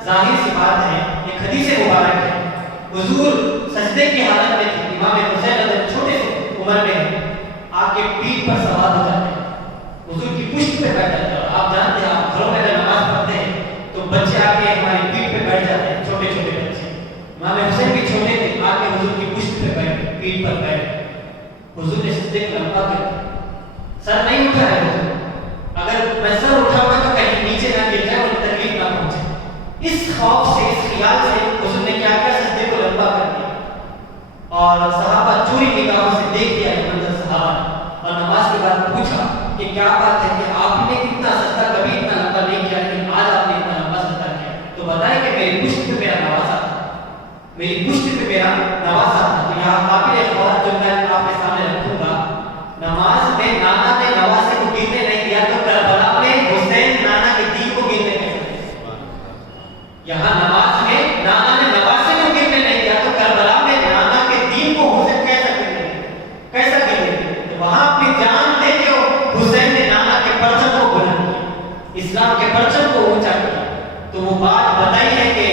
ظاہر سی بات ہے، ایک حدیث مبارک ہے، حضور سجدے کی حالت میں تھے، امام حسین رضی اللہ چھوٹے سے عمر میں آ کے پیٹھ پر سوار ہو جاتے ہیں، حضور کی پشت پہ بیٹھ جاتے ہیں۔ آپ جانتے ہیں، آپ گھروں میں جب نماز پڑھتے ہیں تو بچے آ کے ہماری پیٹھ پہ بیٹھ جاتے ہیں، چھوٹے چھوٹے بچے۔ امام حسین بھی چھوٹے تھے، آ کے حضور کی پشت پہ بیٹھ، پیٹھ پر بیٹھ، حضور نے سجدے کو لمبا کر دیا، سر نہیں اٹھا ہے حضور، اگر میں سر اٹھاؤں گا تو کہیں نیچے نہ گر جائے اور تکلیف نہ پہنچے۔ اس خوف سے، اس خیال سے حضور نے کیا کیا؟ سجدے کو لمبا کر دیا، اور صحابہ چوری نگاہوں سے دیکھ لیا یہ منظر صحابہ نے، اور نماز کے بعد پوچھا کہ کیا بات ہے کہ آپ نے اتنا سجدہ کبھی اتنا لمبا نہیں کیا لیکن آج آپ نے اتنا لمبا سجدہ کیا؟ تو بتائیں کہ میری پشت پہ میرا نواسا تھا، میری پشت پہ میرا نواسا تھا۔ تو یہاں قابل غور جو میں آپ کے سامنے رکھوں گا، نماز میں نانا نے نواسے کو گرنے نہیں دیا تو کربلا میں حسین نانا کے دین کو گرنے کیسے دیا؟ یہاں نماز میں نانا نے نواسے کو گرنے نہیں دیا تو کربلا میں نانا کے دین کو حسین کیسا گرنے دیا؟ کیسا گرنے دیا؟ تو وہاں اپنی جان دے کے حسین نے نانا کے پرچم کو بلند کیا، اسلام کے پرچم کو اونچا کیا۔ تو وہ بات بتائی ہے کہ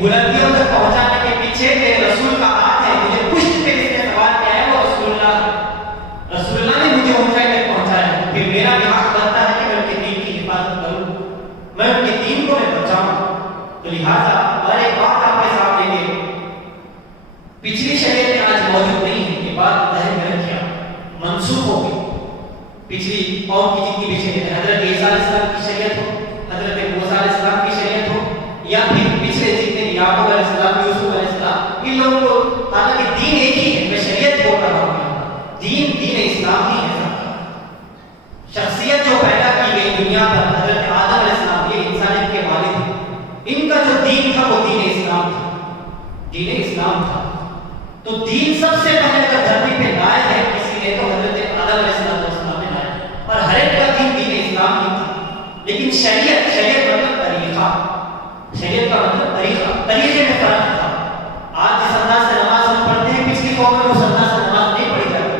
بلندیوں تک پہنچانے کے پیچھے میرے رسول کا ہاتھ ہے، مجھے پشت پہ جس نے سوال کیا ہے وہ رسول اللہ نے مجھے اونچائی تک پہنچایا ہے، پھر میرا بھی حق بنتا ہے کہ میں ان کے دین کی حفاظت کروں، میں ان کے دین کو میں بچاؤں۔ تو لہٰذا اور ایک بات آپ کے سامنے یہ پچھلی شریعتیں آج موجود نہیں ہے، یہ بات ذہن میں رکھیے، منسوخ ہو گئی پچھلی قوم کی جتنی بھی شریعتیں، حضرت عیسیٰ علیہ السلام کی شریعت ہو، حضرت موسیٰ علیہ السلام کی شریعت ہو، یا پھر پچھلے جتنے یعقوب علیہ السلام، یوسف علیہ السلام، ان لوگوں کو حالانکہ دین ایک ہی ہے، میں شریعت بول رہا ہوں، دین اسلام ہی ہے۔ شخصیت جو پیدا کی گئی دنیا پر، حضرت آدم علیہ السلام، یہ انسانیت کے والد ہیں، ان کا جو دین تھا وہ دین اسلام تھا، دین اسلام تھا۔ تو دین سب سے پہلے اگر دھرتی پہ لایا ہے کسی نے تو حضرت آدم علیہ السلام نے لایا، اور ہر ایک کا دین اسلام ہی تھا۔ لیکن شریعت مطلب طریقہ، شریعت کا مطلب طریقے میں فرق تھا۔ آج جس انداز سے نماز ہم پڑھتے ہیں پچھلی قوم میں اس انداز سے نماز نہیں پڑھی جاتی،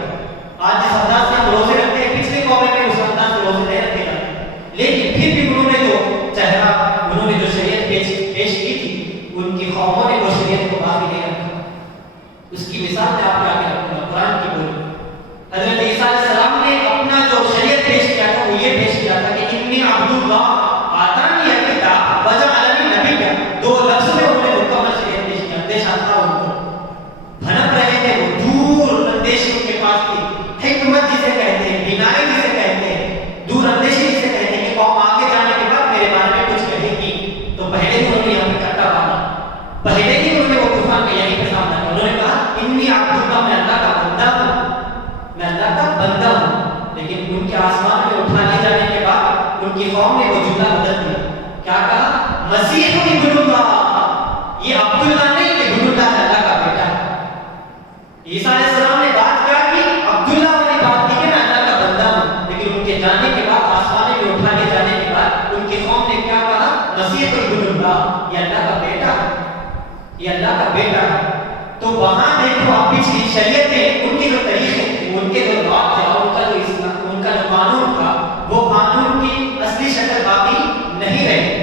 آج جس انداز سے ہم روزے رکھتے ہیں پچھلی قوم میں اس انداز سے روزے نہیں رکھے جاتے، لیکن پھر بھی انہوں نے جو چہرہ، انہوں نے جو شریعت پیش کی تھی، ان کی قوموں نے وہ شریعت کو باقی نہیں رکھا۔ اس کی مثال میں آپ کے آگے رکھوں گا، قرآن کی بولی۔ حضرت عیسیٰ علیہ السلام نے اپنا جو شریعت پیش کیا تھا وہ یہ پیش کیا تھا کہ انی عبد اللہ آتانی الکتاب وجعلنی نبیا، 2 لفظ میں انہوں نے مکمل شریعت پیش کیا۔ اندیشہ تھا ان کو، بھنک رہے تھے وہ، دور اندیشی ان کے پاس تھی، حکمت جسے کہتے ہیں، بینائی جسے کہتے ہیں، دور اندیشی جسے کہتے ہیں کہ قوم آگے جانے کے بعد میرے بارے میں کچھ کہے گی، تو پہلے ہی انہوں نے یہاں پہ کٹا باندھا، پہلے ہی انہوں نے وہ طوفان کا یہیں پہ سامنا کیا۔ انہوں نے کہا انی عبد اللہ، میں اللہ کا بندہ ہوں، میں اللہ کا بندہ ہوں۔ لیکن ان کے آسمان میں اٹھا لے جانے کے بعد ان کی قوم نے وہ جملہ بدل دیا، کیا کہا؟ مسیح ابن اللہ، یہ عبداللہ نہیں، یہ ابن اللہ ہے، اللہ کا بیٹا ہے۔ عیسیٰ علیہ السلام نے بات کیا کی؟ عبداللہ والی بات کی کہ میں اللہ کا بندہ ہوں، لیکن ان کے جانے کے بعد، آسمان میں اٹھا لے جانے کے بعد ان کی قوم نے کیا کہا؟ مسیح ابن اللہ، یہ اللہ کا بیٹا ہے، یہ اللہ کا بیٹا ہے۔ تو وہاں دیکھو آپ پچھلی شریعتیں، ان کے جو طریقے تھے، ان کے جو بات تھے، اور ان کا جو اسلام، ان کا جو قانون تھا، وہ قانون کی اصلی شکل باقی نہیں رہی۔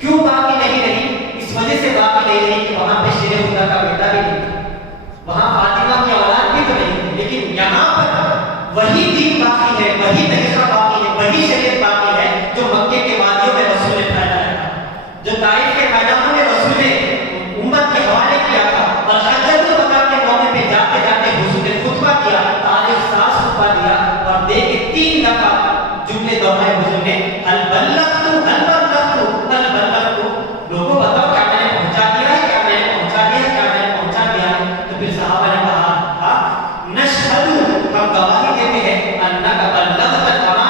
کیوں باقی نہیں رہی؟ اس وجہ سے باقی نہیں رہی کہ وہاں پہ شیر خدا کا بیٹا بھی نہیں تھا، وہاں فاطمہ کی اولاد بھی تو نہیں تھی، لیکن یہاں پر وہی دین باقی ہے، وہی طریقہ باقی ہے، وہی شریعت باقی ہے جو مکے کے وادیوں میں رسول نے پھیلایا تھا، جو طائف کے میدانوں میں رسول نے امت کے حوالے کیا تھا، اور حجۃ الوداع کے موقع پہ جاتے جاتے حضور نے خطبہ دیا، تاریخ ساز خطبہ دیا، اور دے کے 3 دفعہ جملے دہرائے حضور نے، هل بلغت هل بلغت هل بلغت، لوگوں بتاؤ کیا میں نے پہنچا دیا ہے، کیا میں نے پہنچا دیا ہے، کیا میں نے پہنچا دیا ہے؟ تو پھر صحابہ نے کہا نشہد، ہم گواہی دیتے ہیں انک بلغت کما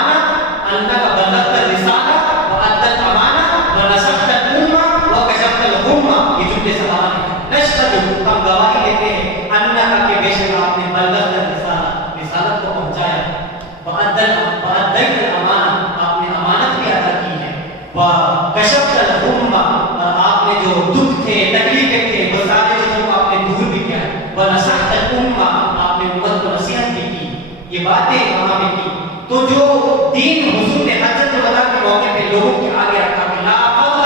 وَأَدَّيْتَ الْأَمَانَةَ، آپ نے امانت بھی ادا کی ہے، وَكَشَفْتَ الْغُمَّ، اور آپ نے جو دکھ تھے تکلیفیں تھے وہ سارے چیزوں کو آپ نے دور بھی کیا ہے، وَنَصَحْتَ الْأُمَّةَ، آپ نے امت کو نصیحت بھی کی، یہ باتیں وہاں پہ کی. تو جو دین حضور نے حجۃ الوداع کے موقع پہ لوگوں کے آگے رکھا کہ لا فضل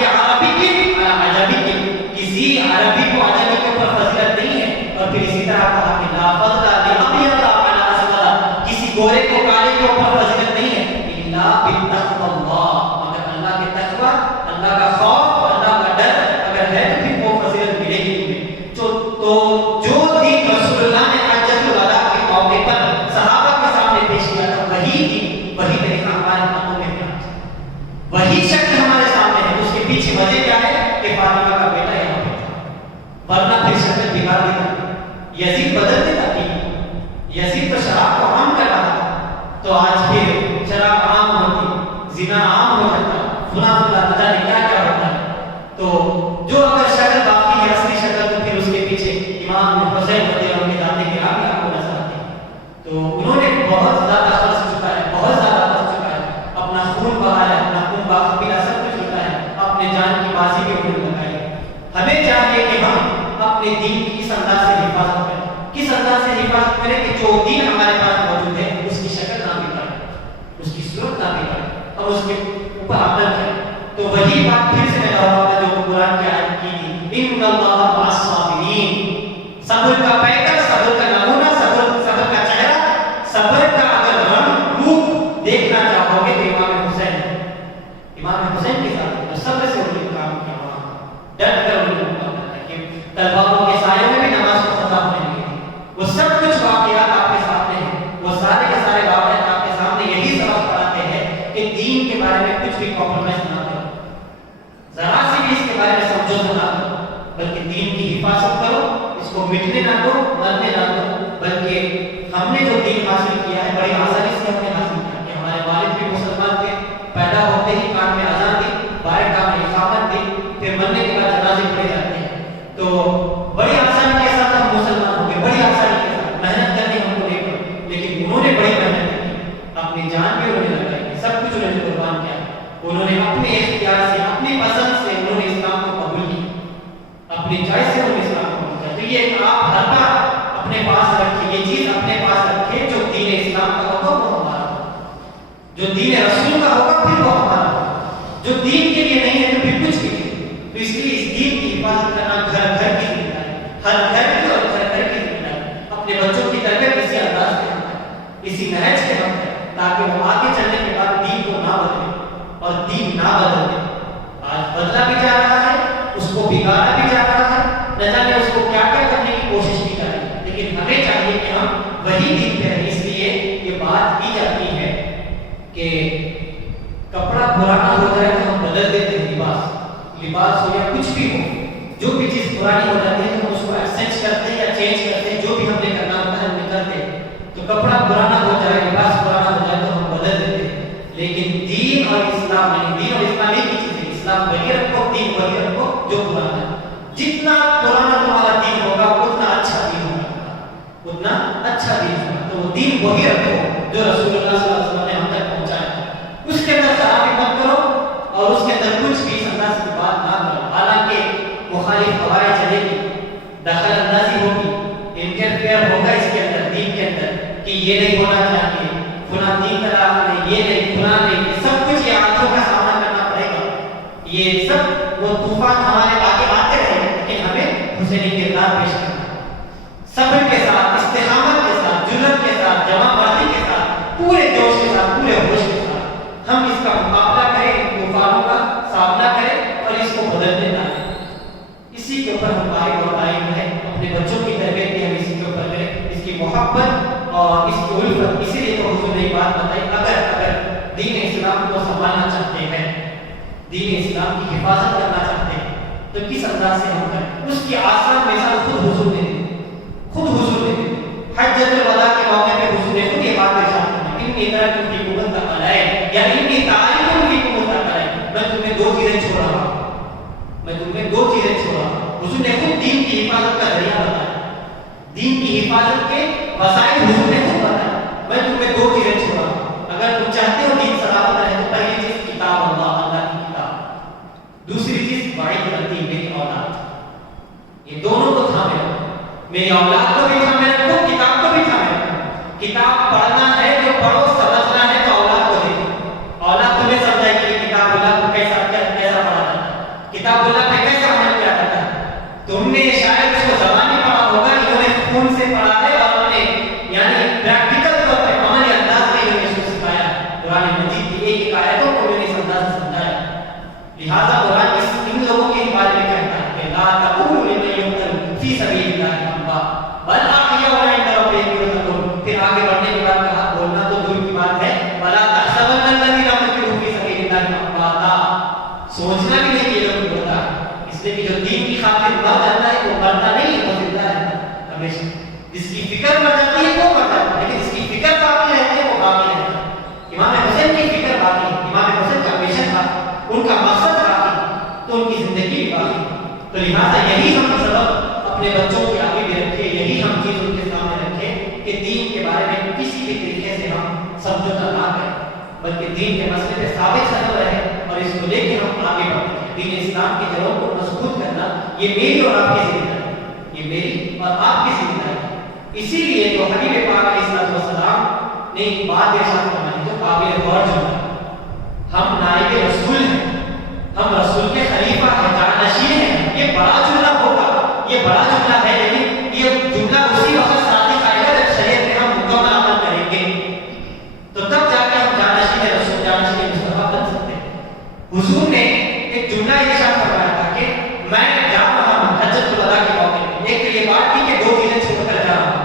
لعربی علی عجمی، کسی عربی کو عجمی کے اوپر فضیلت نہیں ہے، اور پھر اسی طرح کہا کہ لا فضل لابیض علی اسود، کسی گورے کو کالے کے اوپر فضیلت نہیں ہے، الا بتقوی اللہ، مگر اللہ کے تقوی، اللہ کا خوف، اللہ کا ڈر اگر ہے تو پھر وہ فضیلت ملے گی تمہیں. تو جو دین رسول اللہ نے حجۃ الوداع کے موقع پر صحابہ کے سامنے پیش کیا تھا، وہی دین، وہی طریقہ ہمارے ہاتھوں میں ہے، وہی شکل ہمارے سامنے ہے. اس کے پیچھے وجہ کیا ہے کہ فاطمہ کا بیٹا یہاں پہ تھا، ورنہ پھر شکل بگاڑ دیتا، یزید بدل دیتا تھی. یزید تو شراب کو عام کر رہا تھا، تو آج پھر شراب عام ہوتی، زنا عام ہو جاتا، فلاں فلاں نہ جانے کیا کیا ہوتا ہے. تو جو اگر شکل باقی ہے اصلی شکل، تو پھر اس کے پیچھے امام حسین رضی اللہ عنہ کے دانے کے رام آپ کو نظر آتے ہیں. تو انہوں نے بہت زیادہ خرچ چکا ہے، بہت زیادہ خرچ چکا ہے، اپنا خون بہایا ہے، اپنا خون باقبیلہ سب کچھ چکا ہے، اپنے جان کی بازی بھی انہوں نے لگائی. ہمیں چاہیے کہ ہم اپنے دین کی اس انداز سے حفاظت کریں، کس انداز سے حفاظت کریں کہ جو دین ہمارے پاس موجود ہے اس کی شکل نہ بگڑے، اس کی صورت نہ بگڑے، اور اس کے اوپر عمل کریں. تو وہی بات پھر سے میں دہراؤں جو قرآن کی آیت کی تھی، ان اللہ مع الصابرین، صبر کا پیکر، صبر کا نمونہ، صبر کا چہرہ، صبر کا اگر رنگ روپ دیکھنا چاہو گے تو امام حسین کے ساتھ تو صبر سے انہوں نے کام کیا، وہاں ڈٹ کر انہوں نے کام کیا کہ تلواروں کے سائے میں بھی نماز کو قضا ہونے لگی تھی. وہ سب کچھ واقعات آپ کے سامنے ہیں، وہ سارے کے سارے واقعات آپ کے سامنے یہی سبق پڑھاتے ہیں کہ دین کے بارے میں کچھ بھی کمپرومائز نہ کرو، ذرا سی بھی اس کے بارے میں سمجھوتا نہ کرو، بلکہ دین کی حفاظت کرو، اس کو مٹنے نہ دو، مرنے نہ دو. بلکہ ہم نے جو دین حاصل کیا ہے بڑی آسانی سے ہم نے حاصل کیا کہ ہمارے والد بھی مسلمان تھے، پیدا ہوتے ہی کان میں اذان دی، بارگاہ میں اقامت دی، پھر مرنے کے بعد جنازے پڑھے جاتے ہیں. تو بڑی آسانی کے ساتھ ہم مسلمان ہو گئے، بڑی آسانی کے ساتھ، محنت کرنی ہم کو نہیں پڑی، لیکن انہوں نے بڑی محنت کی، اپنی جان بھی انہوں نے لگائی، سب کچھ انہوں نے قربان کیا. انہوں نے اپنے اختیار سے، اپنی پسند سے انہوں نے اسلام کو قبول کیا، اپنی چوائس سے انہوں نے اسلام کو قبول کیا. تو یہ آپ ہر بار اپنے پاس رکھیے، یہ چیز اپنے پاس رکھیے، جو دین اسلام کا ہوگا وہ ہمارا ہوگا، جو دین رسول کا ہوگا پھر وہ ہمارا ہوگا، جو دین کے لیے نہیں ہے تو پھر کچھ بھی نہیں. تو اس لیے اس دین کی حفاظت کرنا گھر گھر کی ذمہ داری، ہر گھر کی اور گھر گھر کی ذمہ داری. اپنے بچوں کی تربیت اسی انداز سے ہم کریں، اسی نہج سے ہم کریں، تاکہ وہ آگے چلنے کے بعد دین کو نہ بدلے اور دین نہ بدل دے. آج بدلا بھی جا رہا ہے، اس کو بگاڑا بھی جا رہا ہے، نہ جانے اس کو کیا کیا کرنے کی کوشش بھی کر رہے ہیں، لیکن ہمیں چاہیے کہ ہم وہی دین پہ رہیں. اس لیے یہ بات کی جاتی ہے کہ کپڑا پرانا ہو جائے تو ہم بدل دیتے ہیں، لباس ہو یا کچھ بھی ہو، جو بھی چیز پرانی ہو جاتی ہے تو ہم اس کو ایکسچینج کرتے ہیں یا چینج کرتے ہیں، جو بھی ہم نے کرنا ہوتا ہے ہم کرتے ہیں. تو کپڑا پرانا ہو جائے، لباس پرانا ہو جائے تو ہم بدل دیتے ہیں، لیکن دین اور اسلام نہیں، دین اور اسلام ایک ہی چیز ہے. اسلام وہی رکھو، دین وہی رکھو جو پرانا ہے. جتنا پرانا تمہارا دین ہوگا اتنا اچھا دین ہوگا، اتنا اچھا دین ہوگا. تو وہ دین وہی رکھو جو رسول اللہ صلی اللہ علیہ وسلم نے ہم تک پہنچایا. اس کے اندر خرابی مت کرو اور اس کے اندر کچھ بھی انداز کی بات نہ کرو. حالانکہ مخالف ہوائیں چلے گی، دخل اندازی ہوگی، انٹرفیئر ہوگا اس کے اندر، دین کے اندر، کہ یہ نہیں ہونا چاہیے، فلاں دین کا نہیں، یہ نہیں، فلاں نہیں، یہ سب کچھ یہ آنکھوں کا سامنا کرنا پڑے گا. یہ سب وہ طوفان ہمارے آگے آتے رہے ہیں، لیکن ہمیں حسینی کردار پیش کرنا ہے، صبر کے ساتھ، استقامت کے ساتھ، جرأت کے ساتھ، جمع مردی کے ساتھ، پورے جوش کے ساتھ، پورے ہوش کے ساتھ ہم اس کا مقابلہ کریں، طوفانوں کا سامنا کریں اور اس کو بدلنے نہ دیں. اسی کے اوپر ہم قائم اور قائم رہیں، اپنے بچوں کی تربیت بھی ہم اسی کے اوپر کریں، اس کی محبت اور اس کی الفت. اسی لیے تو حضور نے یہ بات بتائی، اگر دین اسلام کو سنبھالنا چاہتے ہیں، دین اسلام کی حفاظت کرنا چاہتے ہیں تو کس انداز سے ہم کریں. اس کی آسان مثال خود حضور نے دی، خود حضور نے دی. حجۃ الوداع کے موقع پہ حضور نے خود یہ بات ارشاد فرمائی، انی ترکت فیکم الثقلین، یعنی انی تعریف فیکم الثقلین، میں تمہیں دو چیزیں چھوڑ رہا ہوں، میں تمہیں دو چیزیں چھوڑ رہا ہوں. حضور نے خود دین کی حفاظت کا ذریعہ بتایا، دین کی حفاظت کے وسائل حضور نے خود بتایا، میں تمہیں دو چیزیں چھوڑ رہا ہوں. قرآن مجید کی ایک ایک آیتوں کو میں نے اس انداز سے سمجھایا. لہٰذا قرآن ان لوگوں کے بارے میں کہتا ہے کہ لا تقولوا لمن يقتل فی سبیل اللہ اموات بل احیاء عند ربهم يرزقون. پھر آگے بڑھنے کے بعد کہا بولنا تو دور کی بات ہے ولا تحسبن الذین قتلوا فی سبیل اللہ امواتا. سوچنا بھی نہیں کہ یہ لوگ ہوتا ہے، اس لیے کہ جو دین کی خاطر مر جاتا ہے وہ مرتا نہیں، وہ زندہ رہتا ہے ہمیشہ. جس کی فکر مر جاتی ہے وہ مر جاتا ہے، لیکن جس کی فکر باقی رہتی ہے وہ باقی رہتا ہے. امام حسین کی فکر باقی ہے، امام حسین کا مشن تھا، ان کا مقصد باقی، تو ان کی زندگی بھی باقی. تو لہٰذا یہی ہم سبق اپنے بچوں کے آگے بھی رکھے، یہی ہم چیز ان کے سامنے رکھے کہ دین کے بارے میں کسی بھی طریقے سے ہم سمجھوتا نہ کریں، بلکہ دین کے مسئلے پہ ثابت قدم رہے اور اس کو لے کے ہم آگے بڑھیں. دین اسلام کی جڑوں کو مضبوط کرنا یہ میری اور آپ کی ذمہ داری ہے، یہ میری اور آپ کی ذمہ داری ہے. اسی لیے تو حبیب پاک علیہ السلام نے ایک بات ارشاد فرمائی جو قابل غور جملہ، ہم نائب رسول ہیں، ہم رسول کے خلیفہ ہیں، جانشین ہیں. یہ بڑا جملہ ہوگا، یہ بڑا جملہ ہے، لیکن یہ جملہ اسی وقت صادق آئے گا جب شریعت میں ہم مکمل عمل کریں گے، تو تب جا کے ہم جانشین رسول، جانشین مصطفیٰ بن سکتے ہیں. حضور نے ایک جملہ ارشاد فرمایا تھا کہ میں جا رہا ہوں حجۃ الوداع کے موقع پہ. ایک تو یہ بات کی کہ 2 چیزیں چھوڑ کر جا رہا ہوں،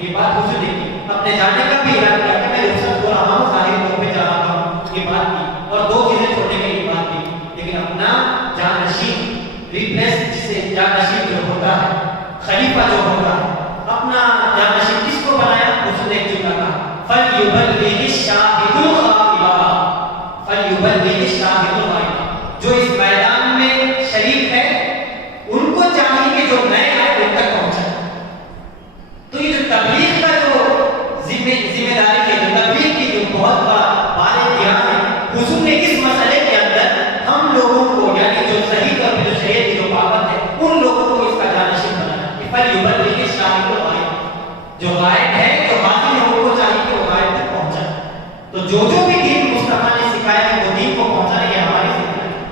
یہ بات حضور نے کی. اپنے جانے کا بھی اعلان کیا کہ میں رخصت ہو رہا ہوں، ظاہر طور پہ جا رہا ہوں، یہ بات کی. اور 2 چیزیں چھوڑنے کی یہ بات کی، لیکن اپنا جانشین ریپلیس، جسے جانشین جو ہوتا ہے، خلیفہ جو ہوتا ہے، اپنا جانشین کس کو بنایا؟ حضور نے ایک جملہ کہا فَلْيُبَلِّغِ الشَّاهِدُ الْغَائِبَ، فَلْيُبَلِّغِ الشَّاهِدُ الْغَائِبَ. جو اس میدان میں شریک ہے ان کو چاہیے کہ جو نئے ہیں ان تک پہنچائے. تو یہ جو تبلیغ کا جو ذمہ داری ہے، جو تبلیغ کی جو بہت بڑا بار اختیار ہے، حضور نے اس مسئلے کے اندر ہم لوگوں کو، یعنی جو صحیح اور جو شریعت کی جو پابند ہے، ان لوگوں کو اس کا جانشین بنانا ہے. فَلْيُبَلِّغِ الشَّاهِدُ الْغَائِبَ، جو غائب ہے، جو حاضر ہے، ان کو چاہیے کہ وہ غائب تک پہنچائے. تو جو بھی دین مصطفیٰ نے سکھایا ہے وہ دین کو پہنچانا یہ ہماری ذمہ داری ہے،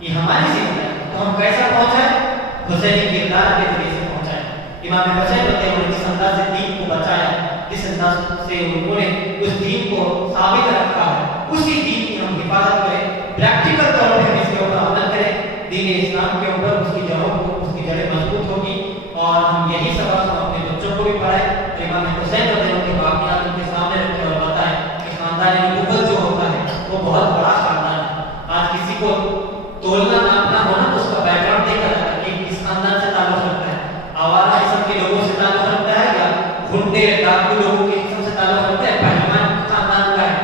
یہ ہماری ذمہ داری ہے. تو ہم کیسا پہنچائیں؟ حسینی کردار کے ذریعے سے پہنچائیں. امام حسین رضی اللہ عنہ نے جس انداز سے دین کو بچایا، جس انداز سے انہوں نے اس دین کو ثابت رکھا ہے، اسی دین کی ہم حفاظت کریں، پریکٹیکل طور پہ ہم اس کے اوپر عمل کریں. دین اسلام کے اوپر اس کی جڑوں کو، اس کی جڑیں مضبوط ہوگی. اور ہم یہی سبق ہم اپنے بچوں کو بھی پڑھائیں. امام حسین رضی اللہ عنہ کے واقعات ان کے سامنے رکھیں اور بتائیں کہ خاندان نبوت جو ہوتا ہے وہ بہت بڑا خاندان ہے. آج کسی کو تولنا ناپنا ہونا تو اس کا بیک گراؤنڈ دیکھا جاتا ہے کہ کس خاندان سے تعلق رکھتا ہے، آوارہ قسم کے لوگوں سے تعلق رکھتا ہے یا گھنٹے ڈاکو لوگوں کے قسم سے تعلق رکھتا ہے، پہلوان خاندان کا ہے.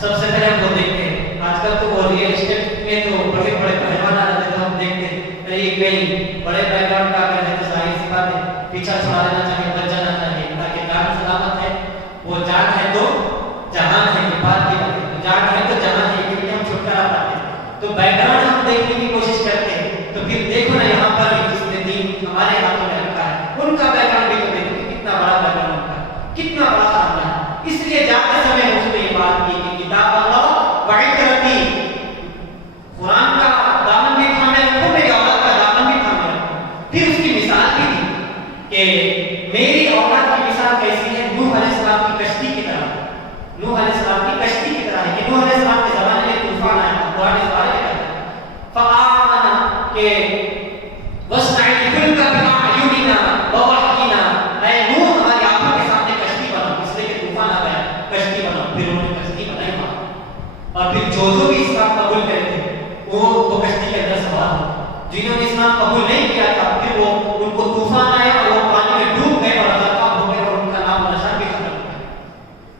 سب سے پہلے ہم وہ دیکھتے ہیں. آج کل تو وہ ریئل اسٹیٹ میں تو بڑے بڑے پہلوان آ جاتے ہیں، تو ہم دیکھتے ہیں کہیں بڑے بیک گراؤنڈ کا اگر ہے تو ظاہر سی بات ہے پیچھا چھڑا لینا چاہیے، بچ جانا چاہیے، تاکہ جان سلامت ہے. وہ جان ہے تو جہان ہے، یہ بات کی بات ہے، جان ہے تو جہان ہے، کیونکہ ہم چھٹکارا پاتے ہیں. تو بیک گراؤنڈ ہم دیکھنے کی کوشش کرتے ہیں. تو پھر دیکھو نا یہاں پر جس نے دین ہمارے ہاتھوں میں رکھا ہے ان کا بیک گراؤنڈ بھی تو دیکھو کہ کتنا بڑا بیک گراؤنڈ رکھا ہے، کتنا بڑا خاندان ہے. اس لیے جاتے سمے اس نے یہ بات کی کہ کتاب اللہ وعترتی، قرآن کا دامن بھی تھامے رکھو، میری اولاد کا دامن بھی تھامے رکھو. پھر اس کی مثال بھی دی کہ میری اولاد کی مثال کیسی ہے؟ نوح علیہ السلام کی کشتی کی طرح. نوح علیہ السلام کی کشتی کی طرح ہے کہ نوح علیہ السلام کے زمانے میں طوفان آیا تھا. قرآن اس بارے میں کہتا ہے فآمن کہ وَاسْنَعِ الْفُلْكَ بِأَعْيُنِنَا وَوَحْيِنَا، اے نوح ہماری آنکھوں کے سامنے کشتی بناؤ، اس لیے کہ طوفان آ گیا، کشتی بناؤ. پھر انہوں نے کشتی بنائی وہاں، اور پھر جو بھی اسلام قبول کرتے وہ کشتی کے اندر سوار ہو. جنہوں نے اسلام قبول نہیں کیا تھا پھر وہ ان کو طوفان آیا اور وہ پانی میں ڈوب گئے اور ہلاک ہو گئے اور ان کا نام و نشان بھی ختم ہو گیا.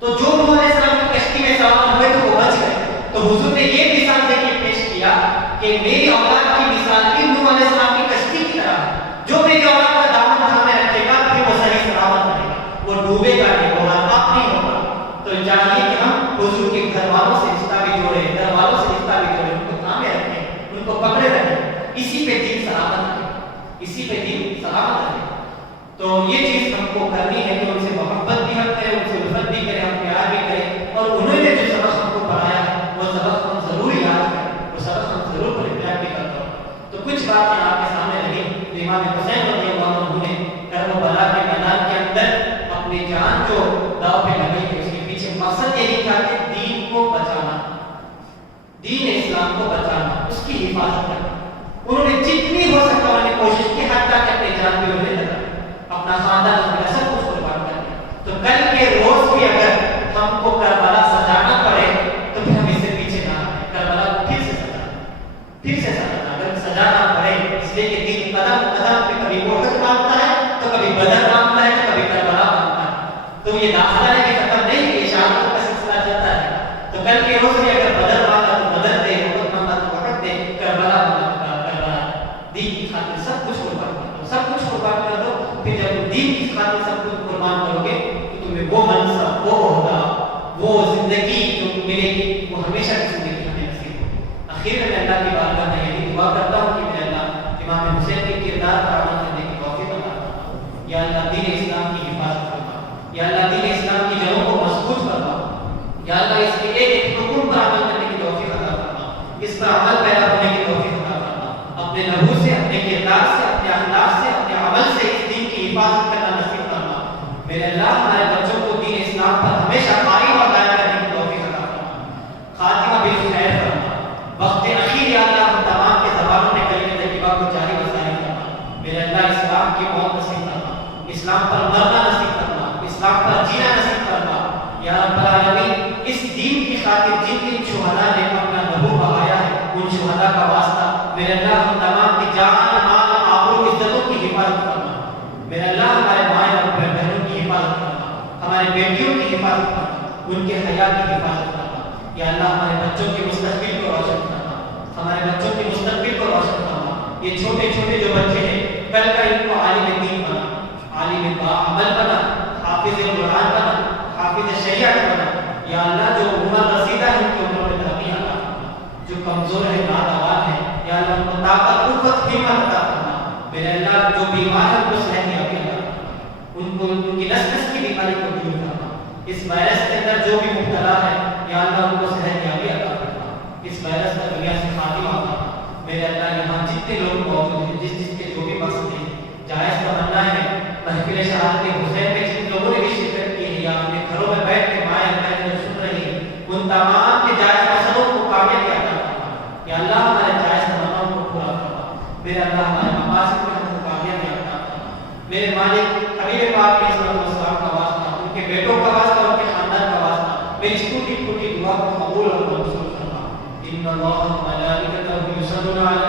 تو جو نوح علیہ السلام کی کشتی میں سوار ہوئے تو وہ بچ گئے. تو حضور نے یہ مثال دے کے پیش کیا کہ میری اولاد کی مثال بھی نوح علیہ السلام کی کشتی کی طرح ہے. جو میری اولاد کا دامن تھامے رکھے گا پھر وہ صحیح سلامت رہے گا، وہ ڈوبے گا نہیں، وہ ہلاک نہیں ہوگا. تو چاہیے کہ ہم حضور کے گھر والوں سے رشتہ بھی جوڑیں، گھر والوں سے رشتہ بھی جوڑیں، ان کو تھامے رکھیں، ان کو پکڑے رکھیں. اسی پہ دین سلامت ہے، اسی پہ دین سلامت ہے. تو یہ چیز ہم کو کرنی ہے کہ ان سے محبت بھی ہم کریں، ان سے الفت بھی کریں، ہم پیار بھی کریں. اور انہوں نے جو سبق ہم کو پڑھایا ہے وہ سبق ہم ضرور یاد کریں، وہ سبق ہم ضرور پریپیئر بھی کرتا ہوں. تو کچھ باتیں آپ کے سامنے رہی. امام حسین رضی اللہ عنہ نے کربلا کے میدان کے اندر اپنی جان جو داؤ پہ لگی ہے، اس کے پیچھے مقصد یہی تھا کہ دین کو بچانا. کو بچانا، اس کی حفاظت کرنا. انہوں نے جتنی ہو سکتا انہوں نے کوشش کی، حتیٰ کہ اپنے جان بھی انہوں نے اپنا خاندان اپنا سب کچھ قربان کر دیا. تو کل کے روز بھی اگر ہم کو کربلا سجانا پڑے تو پھر ہم اس سے پیچھے نہ آئیں. کربلا کو پھر سے سجانا اگر سجانا پڑے، اس لیے کہ دین قدم قدم پہ کبھی احد مانگتا ہے تو کبھی بدر مانگتا ہے تو کبھی کربلا مانگتا ہے. تو یہ داخلہ ہے کہ ختم نہیں، یہ شہادت کا سلسلہ چلتا ہے. تو کل کے روز بھی اگر بدر مانگا تو بدر دے، احد مانگا تو احد دے، کربلا دین کی خاطر سب کچھ قربان کر دو، سب کچھ قربان کر دو. پھر جب دین کی خاطر سب کچھ قربان کرو گے تو تمہیں وہ منصب، وہ عہدہ، وہ زندگی جو ملے گی وہ ہمیشہ کی زندگی ہمیں نصیب ہوگی. آخر میں اللہ کی بارگاہ میں یہی دعا کرتا ہوں کہ میرے اللہ امام حسین کے کردار پر عمل کرنے کی توفیق عطا فرما. یا اللہ دین اسلام کی حفاظت فرما. یا اللہ دین اسلام کی جڑوں کو مضبوط فرما. یا اللہ اس کے ایک ایک حکم پر عمل کرنے کی توفیق عطا فرما. اس پر عمل پیدا ہونے کی توفیق عطا فرما. اپنے لہو سے، اپنے کردار سے، اپنے اخلاق سے، اپنے عمل سے اس دین کی حفاظت کرنا نصیب فرما. میرے اللہ ہمارے بچوں کو دین اسلام پر ہمیشہ قائم اور دائم رہنے کی توفیق عطا فرما. خاتمہ بالخیر فرما. وقت اخیر یا اللہ ہم تمام کے زبانوں میں کلمہ طیبہ کو جاری و ساری فرما. میرے اللہ اسلام کی موت نصیب فرما. اسلام پر مرنا نصیب فرما. اسلام پر جینا نصیب فرما. یا رب العالمین اس دین کی خاطر جن جن شہداء نے اپنا لہو بہایا ہے ان شہداء کا واسطہ میرے اللہ ہم تمام کی جان، مال، آبرو، عزتوں کی حفاظت فرما. میرے اللہ ہمارے مائیں اور بہنوں کی حفاظت فرما. ہمارے بیٹیوں کی حفاظت فرما. ان کے حیا کی حفاظت فرما. یا اللہ ہمارے بچوں کے مستقبل کو روشن فرما. ہمارے بچوں کے مستقبل کو روشن فرما. یہ چھوٹے چھوٹے جو بچے ہیں کل کا ان کو عالم دین بنا، عالم باعمل بنا، حافظ قرآن بنا، حافظ شریعت بنا. یا اللہ جو عمر رسیدہ ہے ان کی عمر میں ترقی عطا فرما. جو کمزور ہے، نادوان ہے، یا اللہ ان کو طاقت، قوت، ہمت عطا فرما. میرے اللہ جو بیمار ہے ان کو صحت یابی عطا فرما. ان کو ان کی نس کی بیماری کو دور فرما. اس وائرس کے اندر جو بھی مبتلا ہے یا اللہ ان کو صحت یابی عطا فرما. اس وائرس کا دنیا سے خاتمہ فرما. میرے اللہ یہاں جتنے لوگ موجود ہیں، جس کے جو بھی مقصد ہیں، جائز تمنا ہے محفل شہادت حسین میں جن لوگوں نے بھی شرکت کی ہے یا اپنے گھروں میں بیٹھ کے مائیں بہنیں سن رہی ہیں، ان تمام کے جائز مقصدوں کو کامیاب عطا فرما. یا اللہ ہمارے جائز تمناؤں کو پورا فرما. میرے اللہ ہمارے مقاصد میں ہم کو کامیابی عطا فرما. میرے مالک حبیب پاک علیہ الصلوۃ والسلام کا واسطہ، ان کے بیٹوں کا واسطہ، ان کے خاندان کا واسطہ میری چھوٹی چھوٹی دعا کو قبول اور منظور فرما. ان اللہ و ملائکتہ یصلون علی